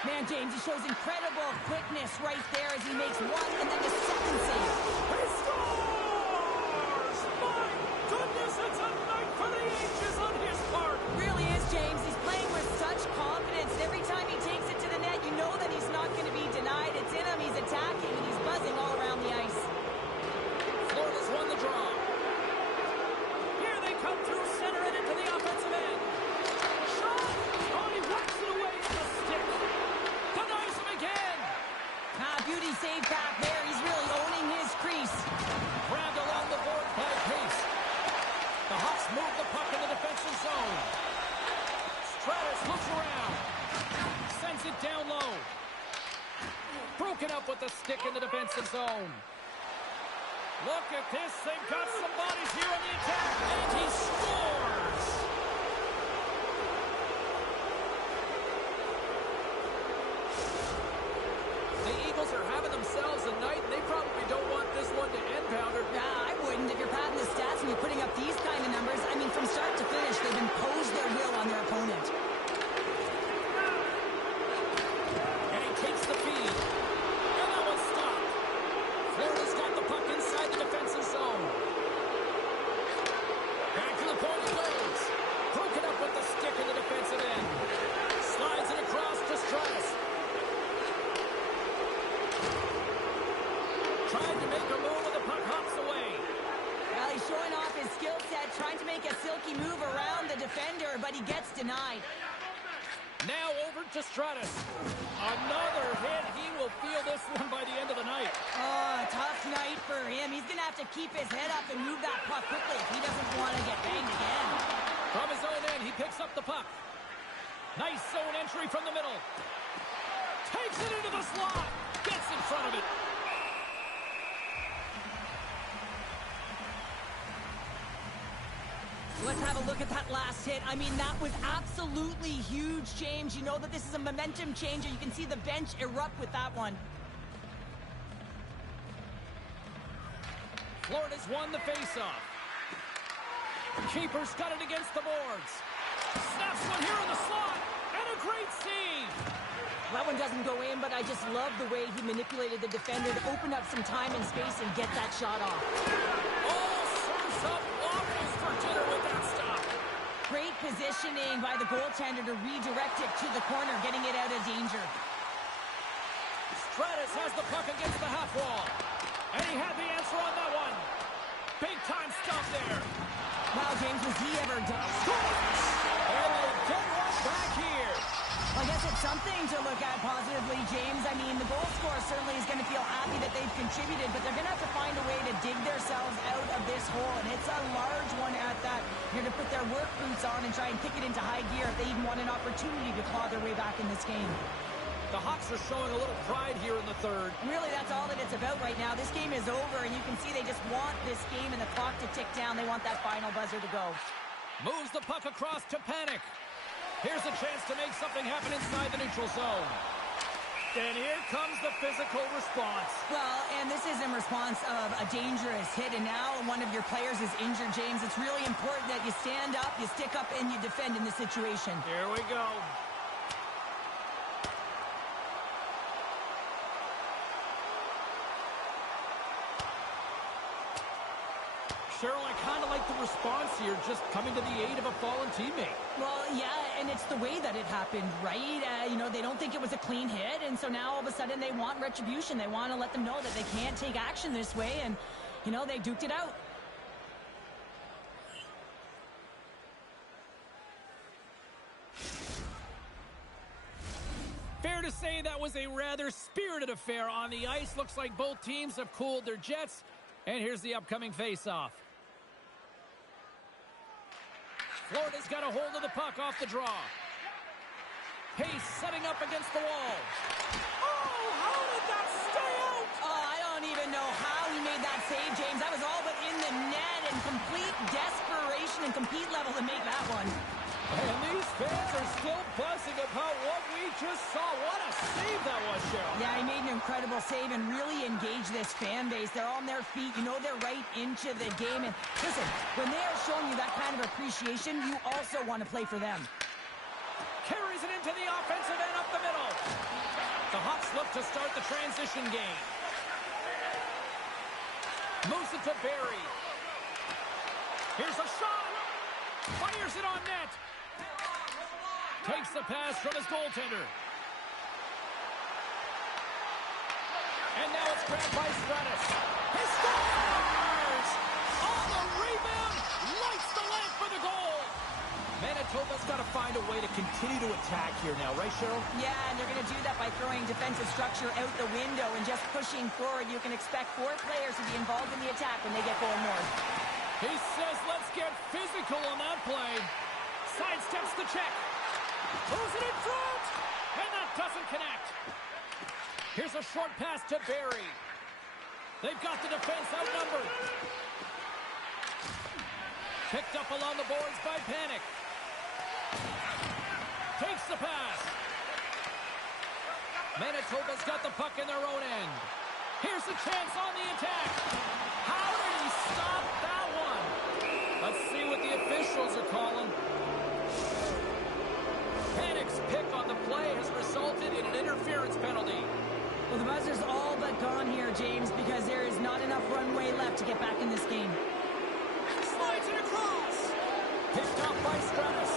Man, James, he shows incredible quickness right there as he makes one and then the second save. He scores! My goodness, it's a night for the ages on his part. Really is, James. He's playing with such confidence. Every time he takes it to the net, you know that he's not going to be denied. It's in him. He's attacking, and he's buzzing all around the ice. Florida's won the draw. Here they come through center and into the offensive end. Shot! Oh, he whacks it away with the stick. Denies him again. Beauty save back there. He's really owning his crease. Grabbed along the board by Pace. The Hawks move the puck in the defensive zone. Stratus looks around. Sends it down low. Broken up with the stick in the defensive zone. Look at this. They've got some bodies here on the attack. And he scores. The Eagles are having themselves a night, and they probably don't want this one to end, Pounder. I wouldn't if you're padding the stats and you're putting up these kind of numbers. I mean, from start to finish, they've imposed their will on their opponent. And he takes the feed. And a defender, but he gets denied. Now over to Stratus. Another hit. He will feel this one by the end of the night. Oh, tough night for him. He's going to have to keep his head up and move that puck quickly if he doesn't want to get banged again. From his own end, he picks up the puck. Nice zone entry from the middle. Takes it into the slot. Gets in front of it. Let's have a look at that last hit. I mean, that was absolutely huge, James. You know that this is a momentum changer. You can see the bench erupt with that one. Florida's won the faceoff. Keeper's got it against the boards. Snaps one here in the slot. And a great save. That one doesn't go in, but I just love the way he manipulated the defender to open up some time and space and get that shot off. Oh, serves up waffles for dinner with that stop. Great positioning by the goaltender to redirect it to the corner, getting it out of danger. Stratus has the puck against the half wall. And he had the answer on that one. Big time stop there. Wow, James, was he ever done? And they get one back here. I guess it's something to look at positively, James. I mean, the goal scorer certainly is going to feel happy that they've contributed, but they're going to have to find a way to dig themselves out of this hole, and it's a large one at that. They're going to put their work boots on and try and kick it into high gear if they even want an opportunity to claw their way back in this game. The Hawks are showing a little pride here in the third. Really, that's all that it's about right now. This game is over, and you can see they just want this game and the clock to tick down. They want that final buzzer to go. Moves the puck across to Panic. Here's a chance to make something happen inside the neutral zone. And here comes the physical response. Well, and this is in response of a dangerous hit, and now one of your players is injured, James. It's really important that you stand up, you stick up, and you defend in this situation. Here we go. Cheryl, I kind of like the response here, just coming to the aid of a fallen teammate. Well, yeah, and it's the way that it happened, right? You know, they don't think it was a clean hit, and so now all of a sudden they want retribution. They want to let them know that they can't take action this way, and, you know, they duked it out. Fair to say that was a rather spirited affair on the ice. Looks like both teams have cooled their jets, and here's the upcoming face-off. Florida's got a hold of the puck off the draw. Pace setting up against the wall. Oh, how did that stay out? Oh, I don't even know how he made that save, James. That was all but in the net and complete desperation and compete level to make that one. And these fans are still buzzing about what we just saw. What a save that was, Cheryl. Yeah, he made an incredible save and really engaged this fan base. They're on their feet. You know they're right into the game. And listen, when they are showing you that kind of appreciation, you also want to play for them. Carries it into the offensive end up the middle. The Hawks look to start the transition game. Moves it to Barry. Here's a shot. Fires it on net. Takes the pass from his goaltender. And now it's grabbed by Stratus. He scores! On the rebound, lights the lamp for the goal. Manitoba's got to find a way to continue to attack here now, right, Cheryl? Yeah, and they're going to do that by throwing defensive structure out the window and just pushing forward. You can expect 4 players to be involved in the attack when they get going north. He says, let's get physical on that play. Sidesteps the check. Throws it in front. And that doesn't connect. Here's a short pass to Barry. They've got the defense outnumbered. Picked up along the boards by Panic. Takes the pass. Manitoba's got the puck in their own end. Here's a chance on the attack. How did he stop that one? Let's see what the officials are calling. Panic's pick on the play has resulted in an interference penalty. Well, the buzzer's all but gone here, James, because there is not enough runway left to get back in this game. Slides it across. Picked up by Stratus.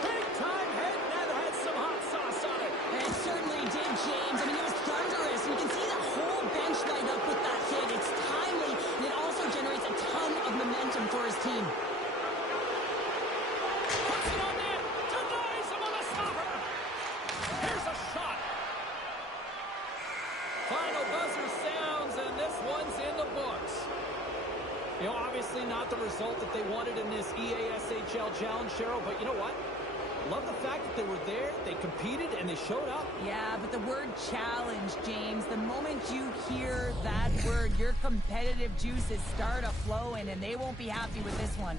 Big time hit, and that had some hot sauce on it. It certainly did, James. I mean, it was thunderous. You can see the whole bench light up with that hit. It's timely, and it also generates a ton of momentum for his team. Puts result that they wanted in this IGHL challenge, Cheryl, but you know what? Love the fact that they were there, they competed, and they showed up. Yeah, but the word challenge, James, the moment you hear that word, your competitive juices start a-flowing, and they won't be happy with this one.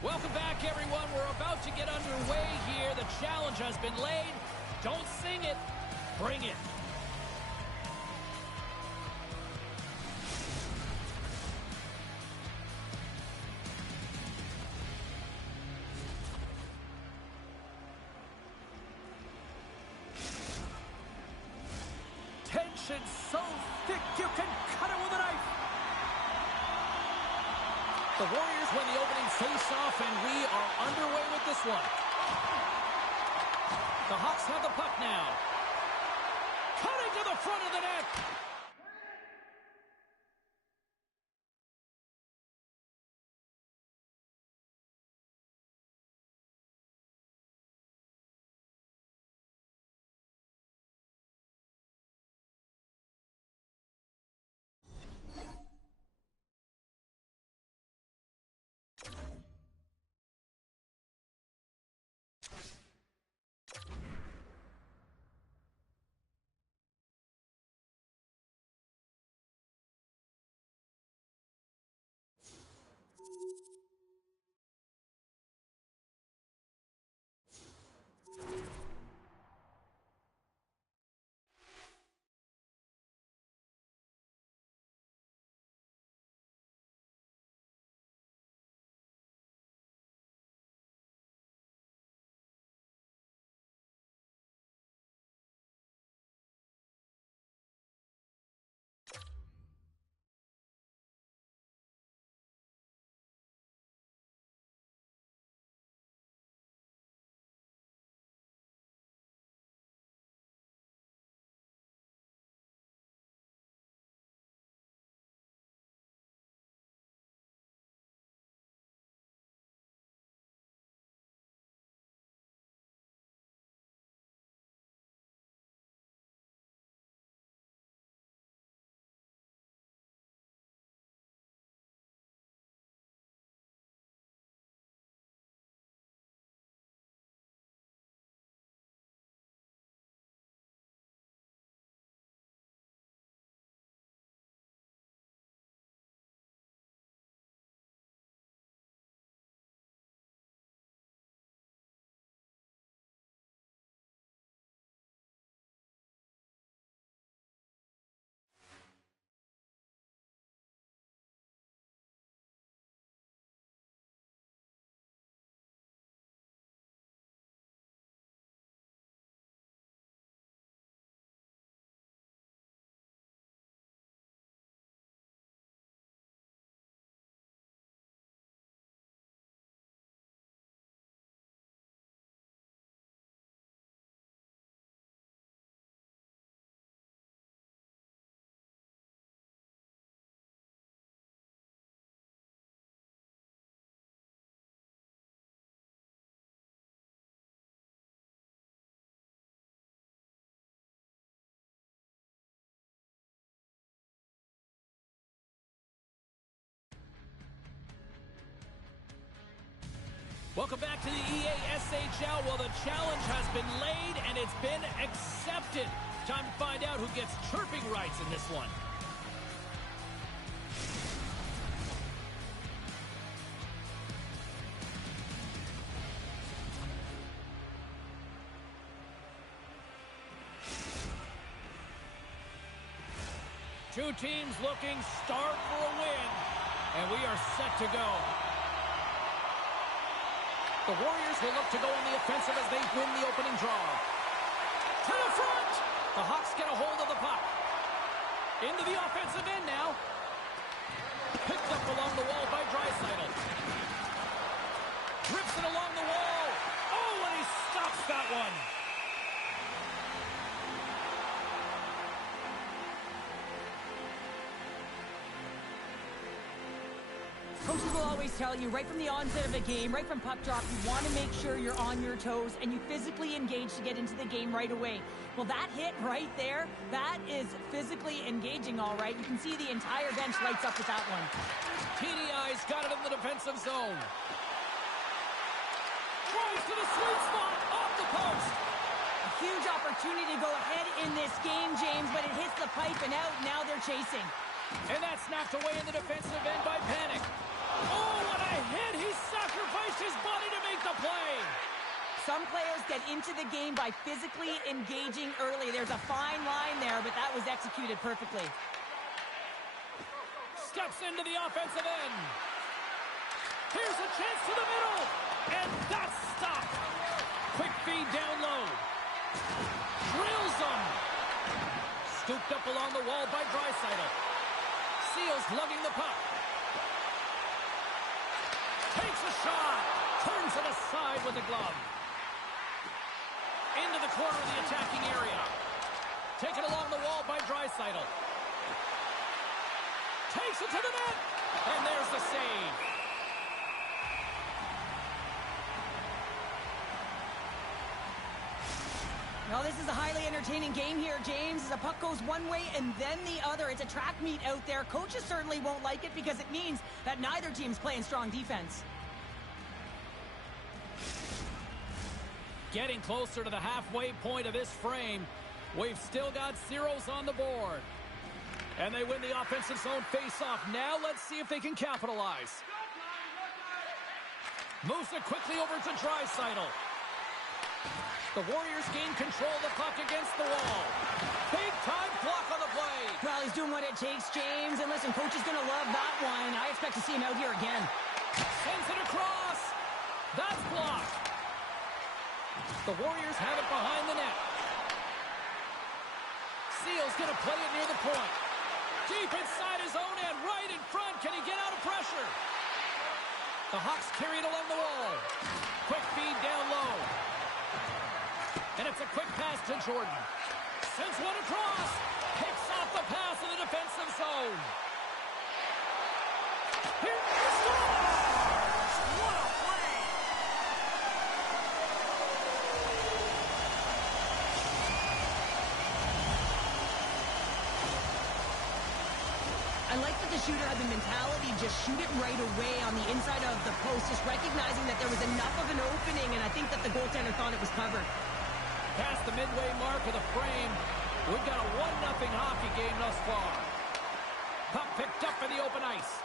Welcome back, everyone. We're about to get underway here. The challenge has been laid. Don't sing it. Bring it. Tension so thick you can cut it with a knife. The Warriors win the opening face-off, and we are underway with this one. The Hawks have the puck now. Cutting to the front of the net. Welcome back to the IGHL. Well, the challenge has been laid and it's been accepted. Time to find out who gets chirping rights in this one. Two teams looking starved for a win, and we are set to go. The Warriors will look to go on the offensive as they win the opening draw. To the front! The Hawks get a hold of the puck. Into the offensive end now. Picked up along the wall by Draisaitl. Rips it along the wall. Oh, and he stops that one. Coaches will always tell you, right from the onset of a game, right from puck drop, you want to make sure you're on your toes and you physically engage to get into the game right away. Well, that hit right there, that is physically engaging, all right. You can see the entire bench lights up with that one. TDI's got it in the defensive zone. Tries to the sweet spot, off the post. A huge opportunity to go ahead in this game, James, but it hits the pipe and out. Now they're chasing. And that's knocked away in the defensive end by Panic. Oh, what a hit! He sacrificed his body to make the play! Some players get into the game by physically engaging early. There's a fine line there, but that was executed perfectly. Steps into the offensive end. Here's a chance to the middle! And that's stopped! Quick feed down low. Drills him! Scooped up along the wall by Draisaitl. Seals lugging the puck. Takes a shot. Turns it aside with the glove. Into the corner of the attacking area. Taken along the wall by Draisaitl. Takes it to the net. And there's the save. Well, this is a highly entertaining game here, James. As the puck goes one way and then the other. It's a track meet out there. Coaches certainly won't like it because it means that neither team's playing strong defense. Getting closer to the halfway point of this frame. We've still got zeros on the board. And they win the offensive zone face-off. Now let's see if they can capitalize. Moves it quickly over to Draisaitl. The Warriors gain control of the puck against the wall. Big-time block on the play. Well, he's doing what it takes, James. And listen, coach is going to love that one. I expect to see him out here again. Sends it across. That's blocked. The Warriors have it behind the net. Seal's going to play it near the point. Deep inside his own end, right in front. Can he get out of pressure? The Hawks carry it along the wall. Quick feed down low. And it's a quick pass to Jordan. Sends one across. Picks off the pass in the defensive zone. Here he scores! What a play! I like that the shooter had the mentality, just shoot it right away on the inside of the post, just recognizing that there was enough of an opening, and I think that the goaltender thought it was covered. Past the midway mark of the frame, we've got a 1-0 hockey game thus far. Puck picked up in the open ice.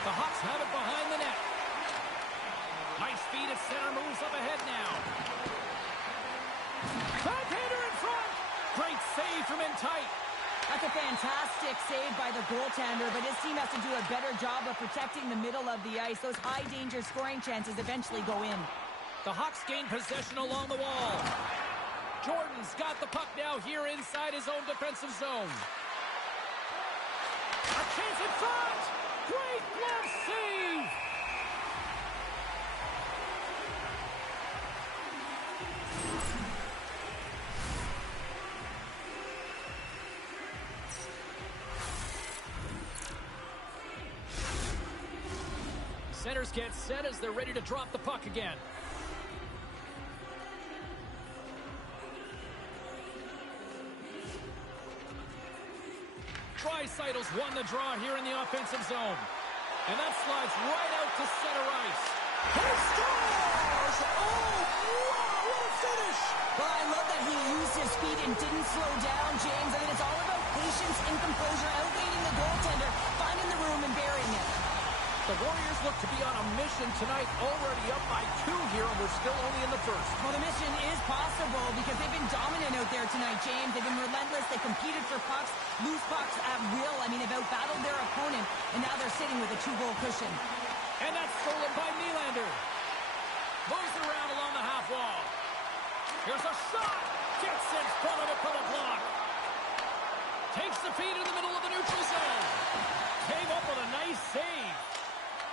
The Hawks have it behind the net. Nice feed at center, moves up ahead now. Backhander in front. Great save from in tight. That's a fantastic save by the goaltender, but his team has to do a better job of protecting the middle of the ice. Those high-danger scoring chances eventually go in. The Hawks gain possession along the wall. Jordan's got the puck now here inside his own defensive zone. A chance in front! Great glove save! Centers get set as they're ready to drop the puck again. Draisaitl's won the draw here in the offensive zone. And that slides right out to center ice. He scores! Oh, wow, what a finish! Well, I love that he used his speed and didn't slow down, James. I mean, it's all about patience and composure, outweighing the goaltender, finding the room and burying it. The Warriors look to be on a mission tonight, already up by 2 here, and we're still only in the first. Well, the mission is possible because they've been dominant out there tonight, James. They've been relentless. They competed for pucks, loose pucks at will. I mean, they've outbattled their opponent, and now they're sitting with a 2-goal cushion. And that's stolen by Nylander. Moves it around along the half wall. Here's a shot. Gets in front of it for the block. Takes the feed in the middle of the neutral zone. Came up with a nice save.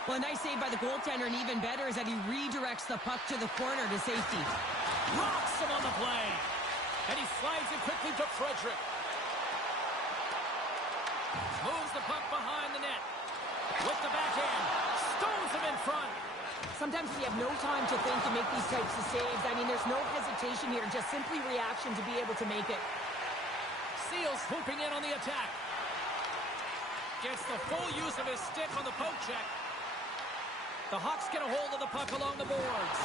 Well, a nice save by the goaltender, and even better is that he redirects the puck to the corner to safety. Rocks him on the play. And he slides it quickly to Frederick. Moves the puck behind the net. With the backhand. Stones him in front. Sometimes we have no time to think to make these types of saves. I mean, there's no hesitation here, just simply reaction to be able to make it. Seals swooping in on the attack. Gets the full use of his stick on the poke check. The Hawks get a hold of the puck along the boards.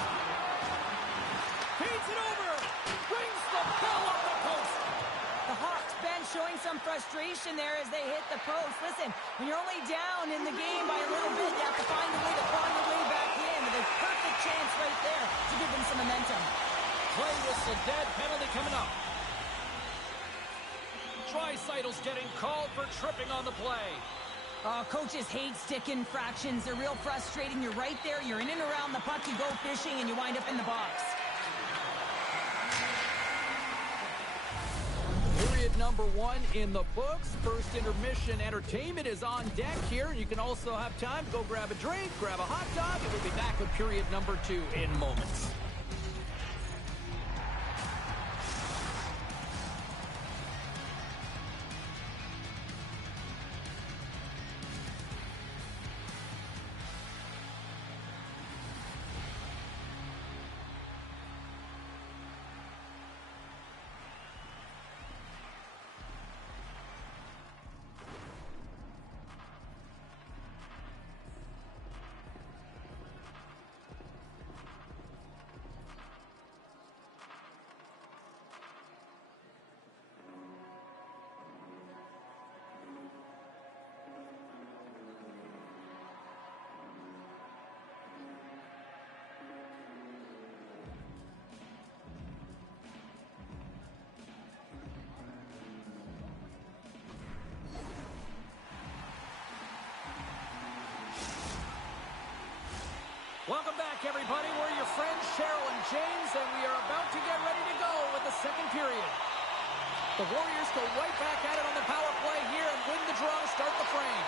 Feeds it over. Brings the ball up the post. The Hawks bench showing some frustration there as they hit the post. Listen, when you're only down in the game by a little bit, you have to find a way to find your way back in. There's a perfect chance right there to give them some momentum. Play whistle dead, penalty coming up. Dreisaitl's getting called for tripping on the play. Coaches hate stick infractions. They're real frustrating. You're right there. You're in and around the puck. You go fishing, and you wind up in the box. Period number 1 in the books. First intermission entertainment is on deck here. You can also have time to go grab a drink, grab a hot dog, and we'll be back with period number 2 in moments. Welcome back, everybody. We're your friends, Cheryl and James, and we are about to get ready to go with the second period. The Warriors go right back at it on the power play here and win the draw to start the frame.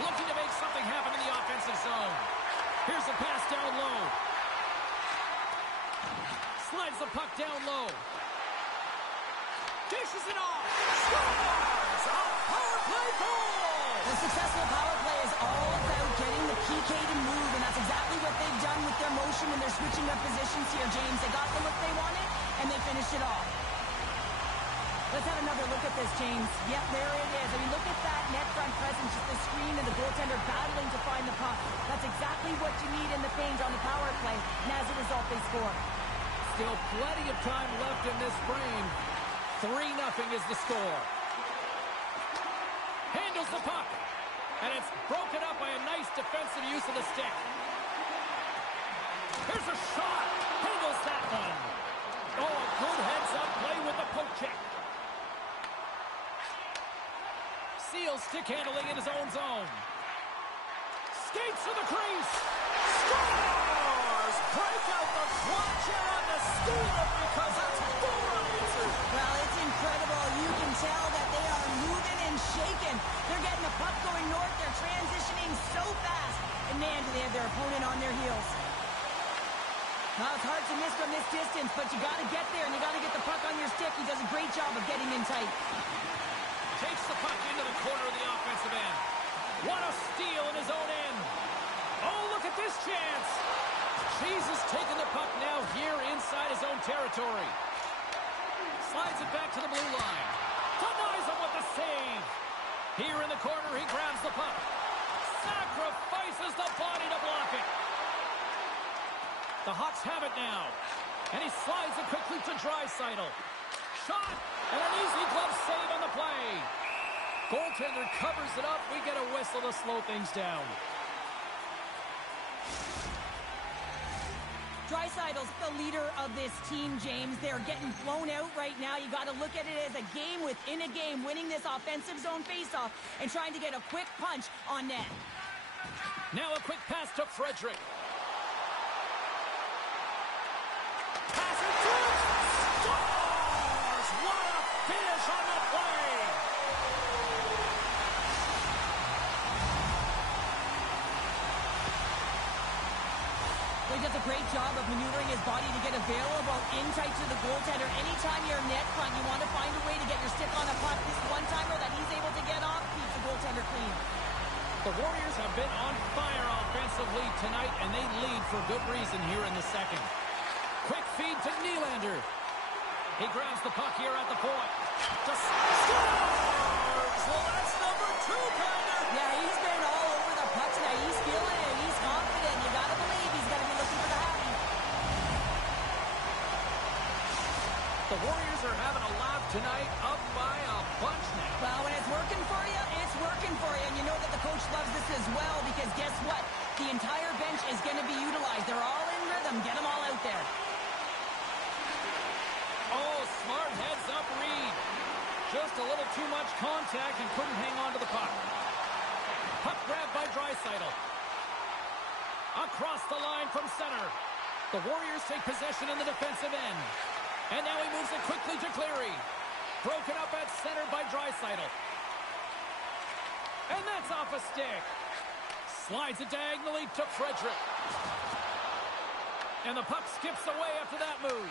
Looking to make something happen in the offensive zone. Here's a pass down low. Slides the puck down low. Dishes it off. Scores! A power play goal! The successful power play is all about getting the PK to move, and that's exactly what they've done with their motion when they're switching up positions here, James. They got the look they wanted, and they finished it off. Let's have another look at this, James. Yep, there it is. I mean, look at that net front presence, just the screen and the goaltender battling to find the puck. That's exactly what you need in the paint on the power play, and as a result, they score. Still plenty of time left in this frame. 3-0 is the score. Handles the puck. And it's broken up by a nice defensive use of the stick. Here's a shot. Handles that one. Oh, a good heads-up play with the poke check. Seals stick handling in his own zone. Skates to the crease. Scores! Break out the clutch here on the steamer because that's 4 answers. Well, it's incredible. You can tell that they are moving and shaking. They're getting the puck going north. They're transitioning so fast. And man, do they have their opponent on their heels. Well, it's hard to miss from this distance, but you got to get there, and you got to get the puck on your stick. He does a great job of getting in tight. Takes the puck into the corner of the offensive end. What a steal in his own end. Oh, look at this chance. Cheese is taking the puck now here inside his own territory. Slides it back to the blue line. Denies him with the save. Here in the corner, he grabs the puck. Sacrifices the body to block it. The Hawks have it now. And he slides it quickly to Draisaitl. Shot! And an easy glove save on the play. Goaltender covers it up. We get a whistle to slow things down. Draisaitl's the leader of this team, James. They're getting blown out right now. You got to look at it as a game within a game, winning this offensive zone faceoff and trying to get a quick punch on net. Now a quick pass to Frederick. Pass it through. Scores! What a finish on the play! He does a great job of maneuvering his body to get available in tight to the goaltender. Anytime you're net front, you want to find a way to get your stick on a puck. This one-timer that he's able to get off keeps the goaltender clean. The Warriors have been on fire offensively tonight, and they lead for good reason here in the second. Quick feed to Nylander. He grabs the puck here at the point. Just scores! Well, that's number 2, Calder. Yeah, he's been all over the puck tonight. He's feeling it. He's confident. You got to believe he's going to be looking for the happy. The Warriors are having a laugh tonight, up by a bunch now. Well, when it's working for you, it's working for you. And you know that the coach loves this as well because guess what? The entire bench is going to be utilized. They're all in rhythm. Get them all out there. Oh, smart heads-up read. Just a little too much contact and couldn't hang on to the puck. Puck grabbed by Draisaitl. Across the line from center. The Warriors take possession in the defensive end. And now he moves it quickly to Cleary. Broken up at center by Draisaitl. And that's off a stick. Slides it diagonally to Frederick. And the puck skips away after that move.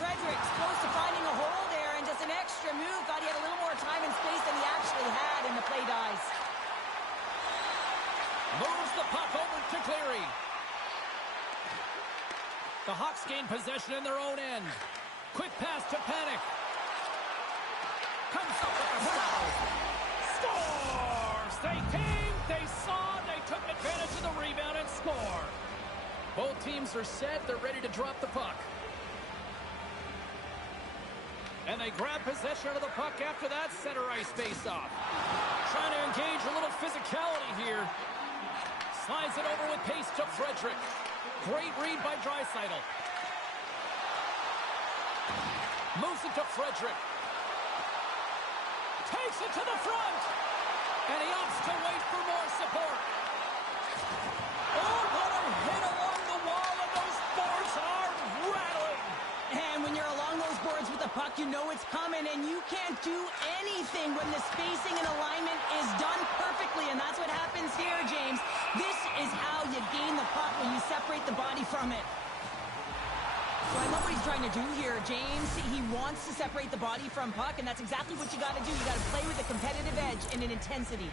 Frederick's close to finding a hole there and just an extra move. Thought he had a little more time and space than he actually had, and the play dies. Moves the puck over to Cleary. The Hawks gain possession in their own end. Quick pass to Panic. Comes up with a stop. Scores! They came, they saw, they took advantage of the rebound and score. Both teams are set. They're ready to drop the puck. And they grab possession of the puck after that center ice face-off. Trying to engage a little physicality here. Slides it over with pace to Frederick. Great read by Draisaitl. Moves it to Frederick. Takes it to the front. And he opts to wait for more support. Oh, what a hit along the wall, and those boards are rattling. And when you're along those boards with the puck, you know it's coming, and you can't do anything when the spacing and alignment is done perfectly, and that's what happens here, James. This is how you gain the puck when you separate the body from it. So I love what he's trying to do here, James. He wants to separate the body from puck, and that's exactly what you got to do. You got to play with a competitive edge and an intensity.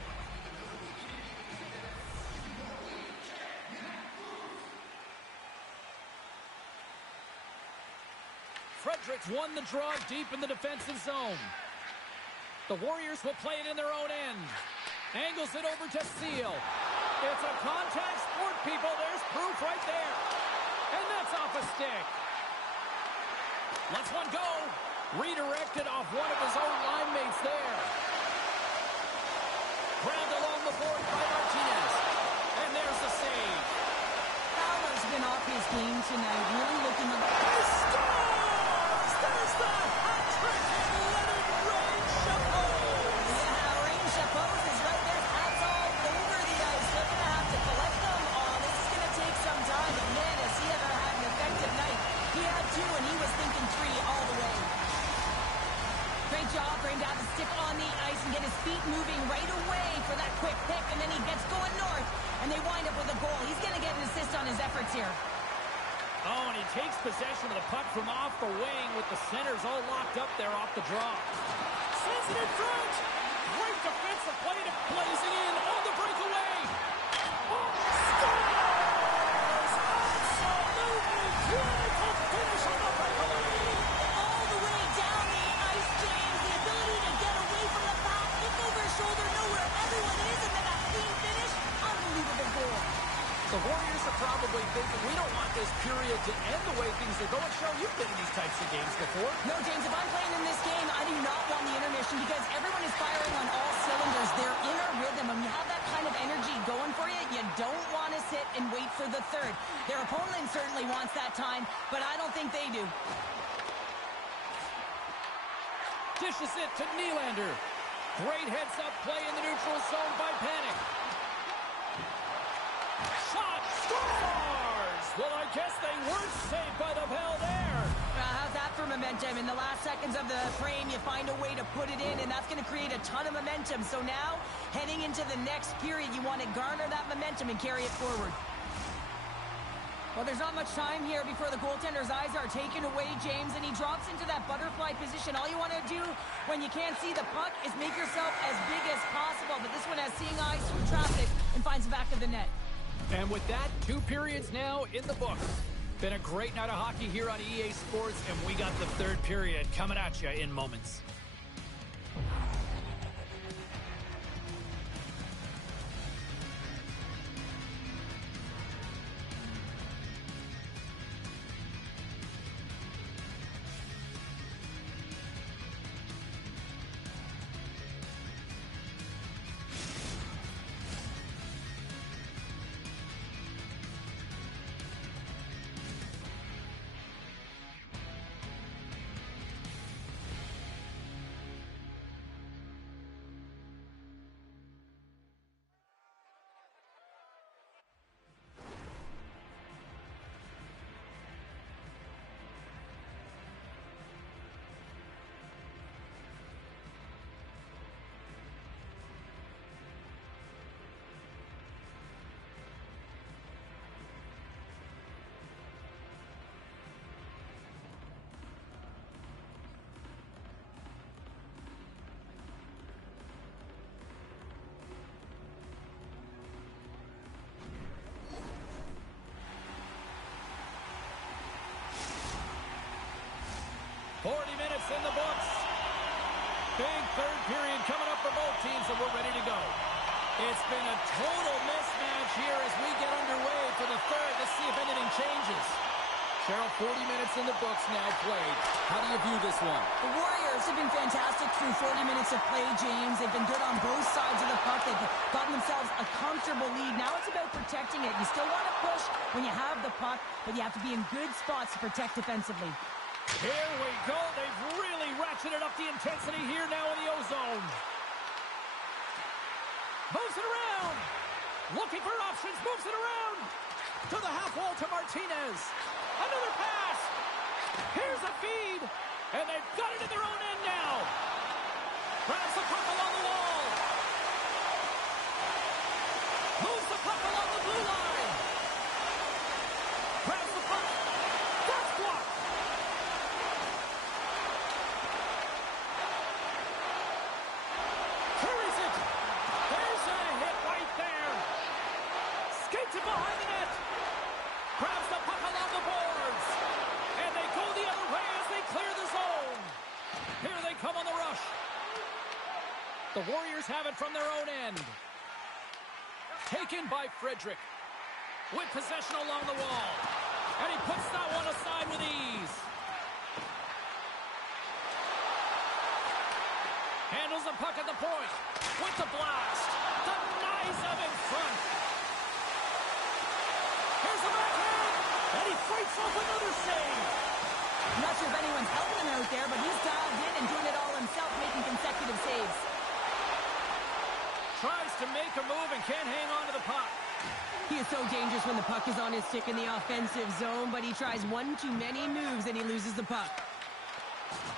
Frederick's won the draw deep in the defensive zone. The Warriors will play it in their own end. Angles it over to Seal. It's a contact sport, people. There's proof right there. And that's off a stick. Lets one go. Redirected off one of his own line mates there. Grabbed along the board by Martinez. And there's the save. Fowler's been off his game tonight. Really looking to... He scores! There's the hat trick in Leonard Rain Chapeau. Yeah, Rain Chapeau is right there. Hats all over the ice. They're going to have to collect them all. This is going to take some time. But man, has he ever had an effective night. He had 2, and he was thinking 3 all the way. Great job for him to have the stick on the ice and get his feet moving right away for that quick pick. And then he gets going north, and they wind up with a goal. He's going to get an assist on his efforts here. Oh, and he takes possession of the puck from off the wing with the centers all locked up there off the draw. Sends it in front. Great defensive play to blazing in on the breakaway. Oh, scores! Absolutely critical finish on the breakaway. All the way down the ice, James. The ability to get away from the pack, look over his shoulder, know where everyone is, and then that clean finish on probably thinking, we don't want this period to end the way things are going. Cheryl, you've been in these types of games before. No, James, if I'm playing in this game, I do not want the intermission because everyone is firing on all cylinders. They're in a rhythm, and you have that kind of energy going for you. You don't want to sit and wait for the third. Their opponent certainly wants that time, but I don't think they do. Dishes it to Nylander. Great heads-up play in the neutral zone by Panic. Shot scores! Well, I guess they weren't saved by the bell there. How's that for momentum? In the last seconds of the frame, you find a way to put it in, and that's going to create a ton of momentum. So now, heading into the next period, you want to garner that momentum and carry it forward. Well, there's not much time here before the goaltender's eyes are taken away, James, and he drops into that butterfly position. All you want to do when you can't see the puck is make yourself as big as possible. But this one has seeing eyes through traffic and finds the back of the net. And with that, 2 periods now in the books. Been a great night of hockey here on EA Sports, and we got the 3rd period coming at you in moments. Minutes in the books. Big 3rd period coming up for both teams, and we're ready to go. It's been a total mismatch here as we get underway for the 3rd. Let's see if anything changes. Cheryl, 40 minutes in the books now played. How do you view this one? The Warriors have been fantastic through 40 minutes of play, James. They've been good on both sides of the puck. They've gotten themselves a comfortable lead. Now it's about protecting it. You still want to push when you have the puck, but you have to be in good spots to protect defensively. Here we go. They've really ratcheted up the intensity here now in the O-zone. Moves it around. Looking for options. Moves it around. To the half wall to Martinez. Another pass. Here's a feed. And they've got it in their own end now. Grabs the puck along the wall. Moves the puck along the blue line. Grabs the puck. That's blocked. Carries it. There's a hit right there. Skates it behind the net. Grabs the puck along the boards. And they go the other way as they clear the zone. Here they come on the rush. The Warriors have it from their own end. Taken by Frederick. With possession along the wall. And he puts that one aside with ease. Handles the puck at the point. With the blast. Denies him in front. Here's the backhand. And he fights off another save. I'm not sure if anyone's helping him out there, but he's dialed in and doing it all himself, making consecutive saves. Tries to make a move and can't hang on to the puck. He is so dangerous when the puck is on his stick in the offensive zone, but he tries one too many moves and he loses the puck.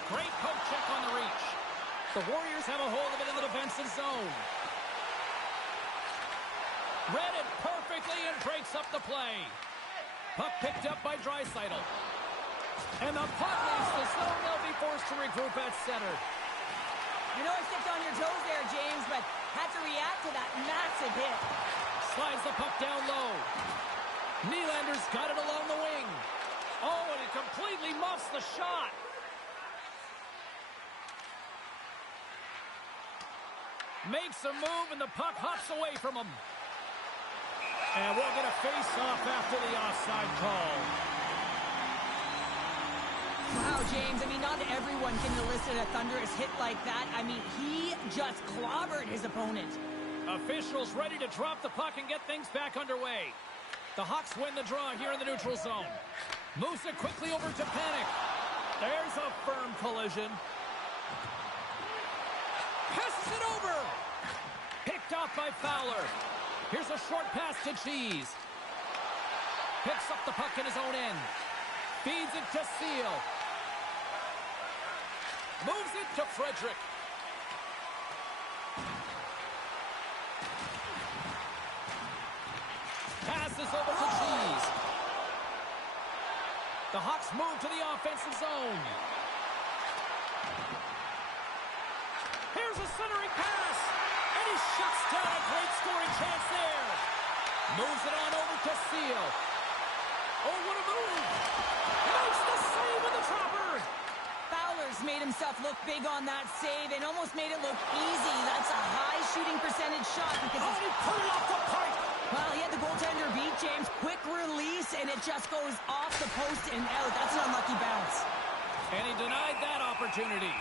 Great poke check on the reach. The Warriors have a hold of it in the defensive zone. Read it perfectly and breaks up the play. Puck picked up by Draisaitl. And the puck leaves the zone. They'll be forced to regroup at center. I know I stepped on your toes there, James, but had to react to that massive hit. Slides the puck down low. Nylander's got it along the wing. Oh, and it completely muffs the shot. Makes a move, and the puck hops away from him. And we'll get a face-off after the offside call. Wow, James, I mean, not everyone can elicit a thunderous hit like that. I mean, he just clobbered his opponent. Officials ready to drop the puck and get things back underway. The Hawks win the draw here in the neutral zone. Moves it quickly over to Panic. There's a firm collision. Passes it over. Picked off by Fowler. Here's a short pass to Cheese. Picks up the puck in his own end. Feeds it to Seal. Moves it to Frederick. Passes over to Cheese. The Hawks move to the offensive zone. Here's a centering pass. And he shuts down a great scoring chance there. Moves it on over to Seal. Oh, what a move. Makes the save with the dropper. Fowler's made himself look big on that save and almost made it look easy. That's a high shooting percentage shot because Oh, he put it off the pipe. well, he had the goaltender beat, James. Quick release, and it just goes off the post and out. That's an unlucky bounce. And he denied that opportunity.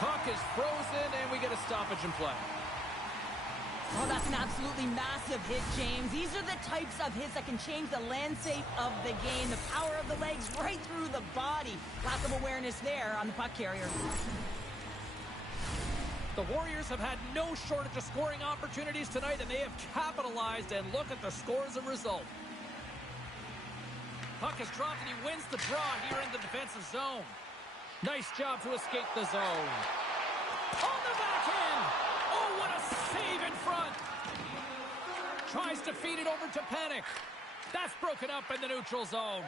Puck is frozen, and we get a stoppage in play. Oh, that's an absolutely massive hit, James. These are the types of hits that can change the landscape of the game. The power of the legs right through the body. Lack of awareness there on the puck carrier. The Warriors have had no shortage of scoring opportunities tonight, and they have capitalized, and look at the score as a result. Puck is dropped, and he wins the draw here in the defensive zone. Nice job to escape the zone. On the backhand! Oh, what a save in front! Tries to feed it over to Panic. That's broken up in the neutral zone.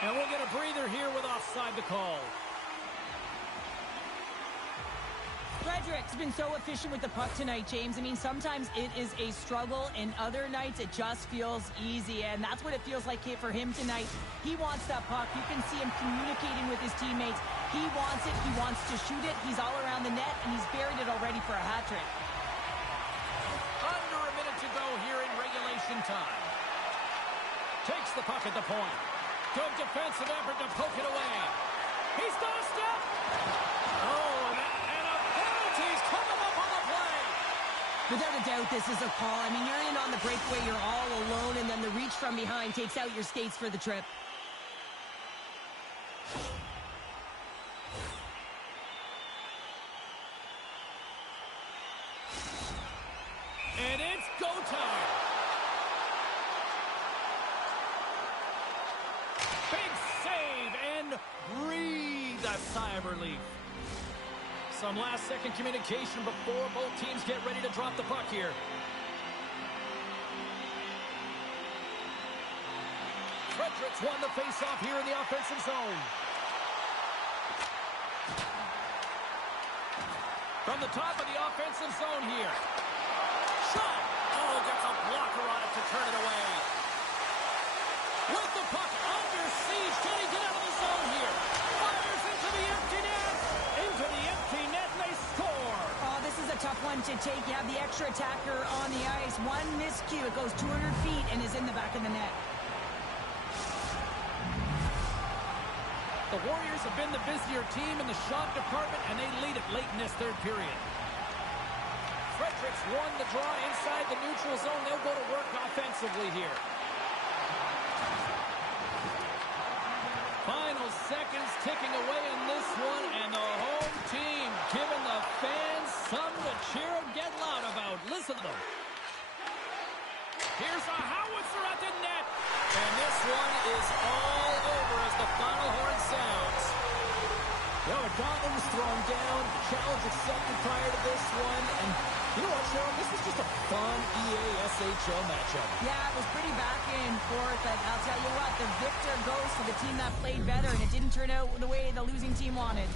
And we'll get a breather here with offside the call. Frederick's been so efficient with the puck tonight, James. I mean, sometimes it is a struggle, and other nights it just feels easy, and that's what it feels like for him tonight. He wants that puck. You can see him communicating with his teammates. He wants it. He wants to shoot it. He's all around the net, and he's buried it already for a hat trick. Under a minute to go here in regulation time. Takes the puck at the point. Good defensive effort to poke it away. He's done a step. Oh, and a penalty's coming up on the play. Without a doubt, this is a call. I mean, you're in on the breakaway, you're all alone, and then the reach from behind takes out your skates for the trip. And it's go time. Big save and breathe a sigh of relief. Some last-second communication before both teams get ready to drop the puck here. Frederick's won the face-off here in the offensive zone. From the top of the offensive zone here. Shot! Oh, gets a blocker on it to turn it away. With the puck under siege, can he get out of the zone here? Fires into the empty net! Into the empty net, and they score! Oh, this is a tough one to take. You have the extra attacker on the ice. One miscue, it goes 200 feet and is in the back of the net. The Warriors have been the busier team in the shot department, and they lead it late in this third period. Fredericks won the draw inside the neutral zone. They'll go to work offensively here. Final seconds ticking away in this one, and the home team giving the fans something to cheer and get loud about. Listen to them. Here's a howitzer at the net, and this one is all over as the final horn sounds. You know, a gauntlet was thrown down, the challenge accepted prior to this one, and you know what, Cheryl? This was just a fun EASHL matchup. Yeah, it was pretty back and forth, but I'll tell you what, the victor goes to the team that played better, and it didn't turn out the way the losing team wanted.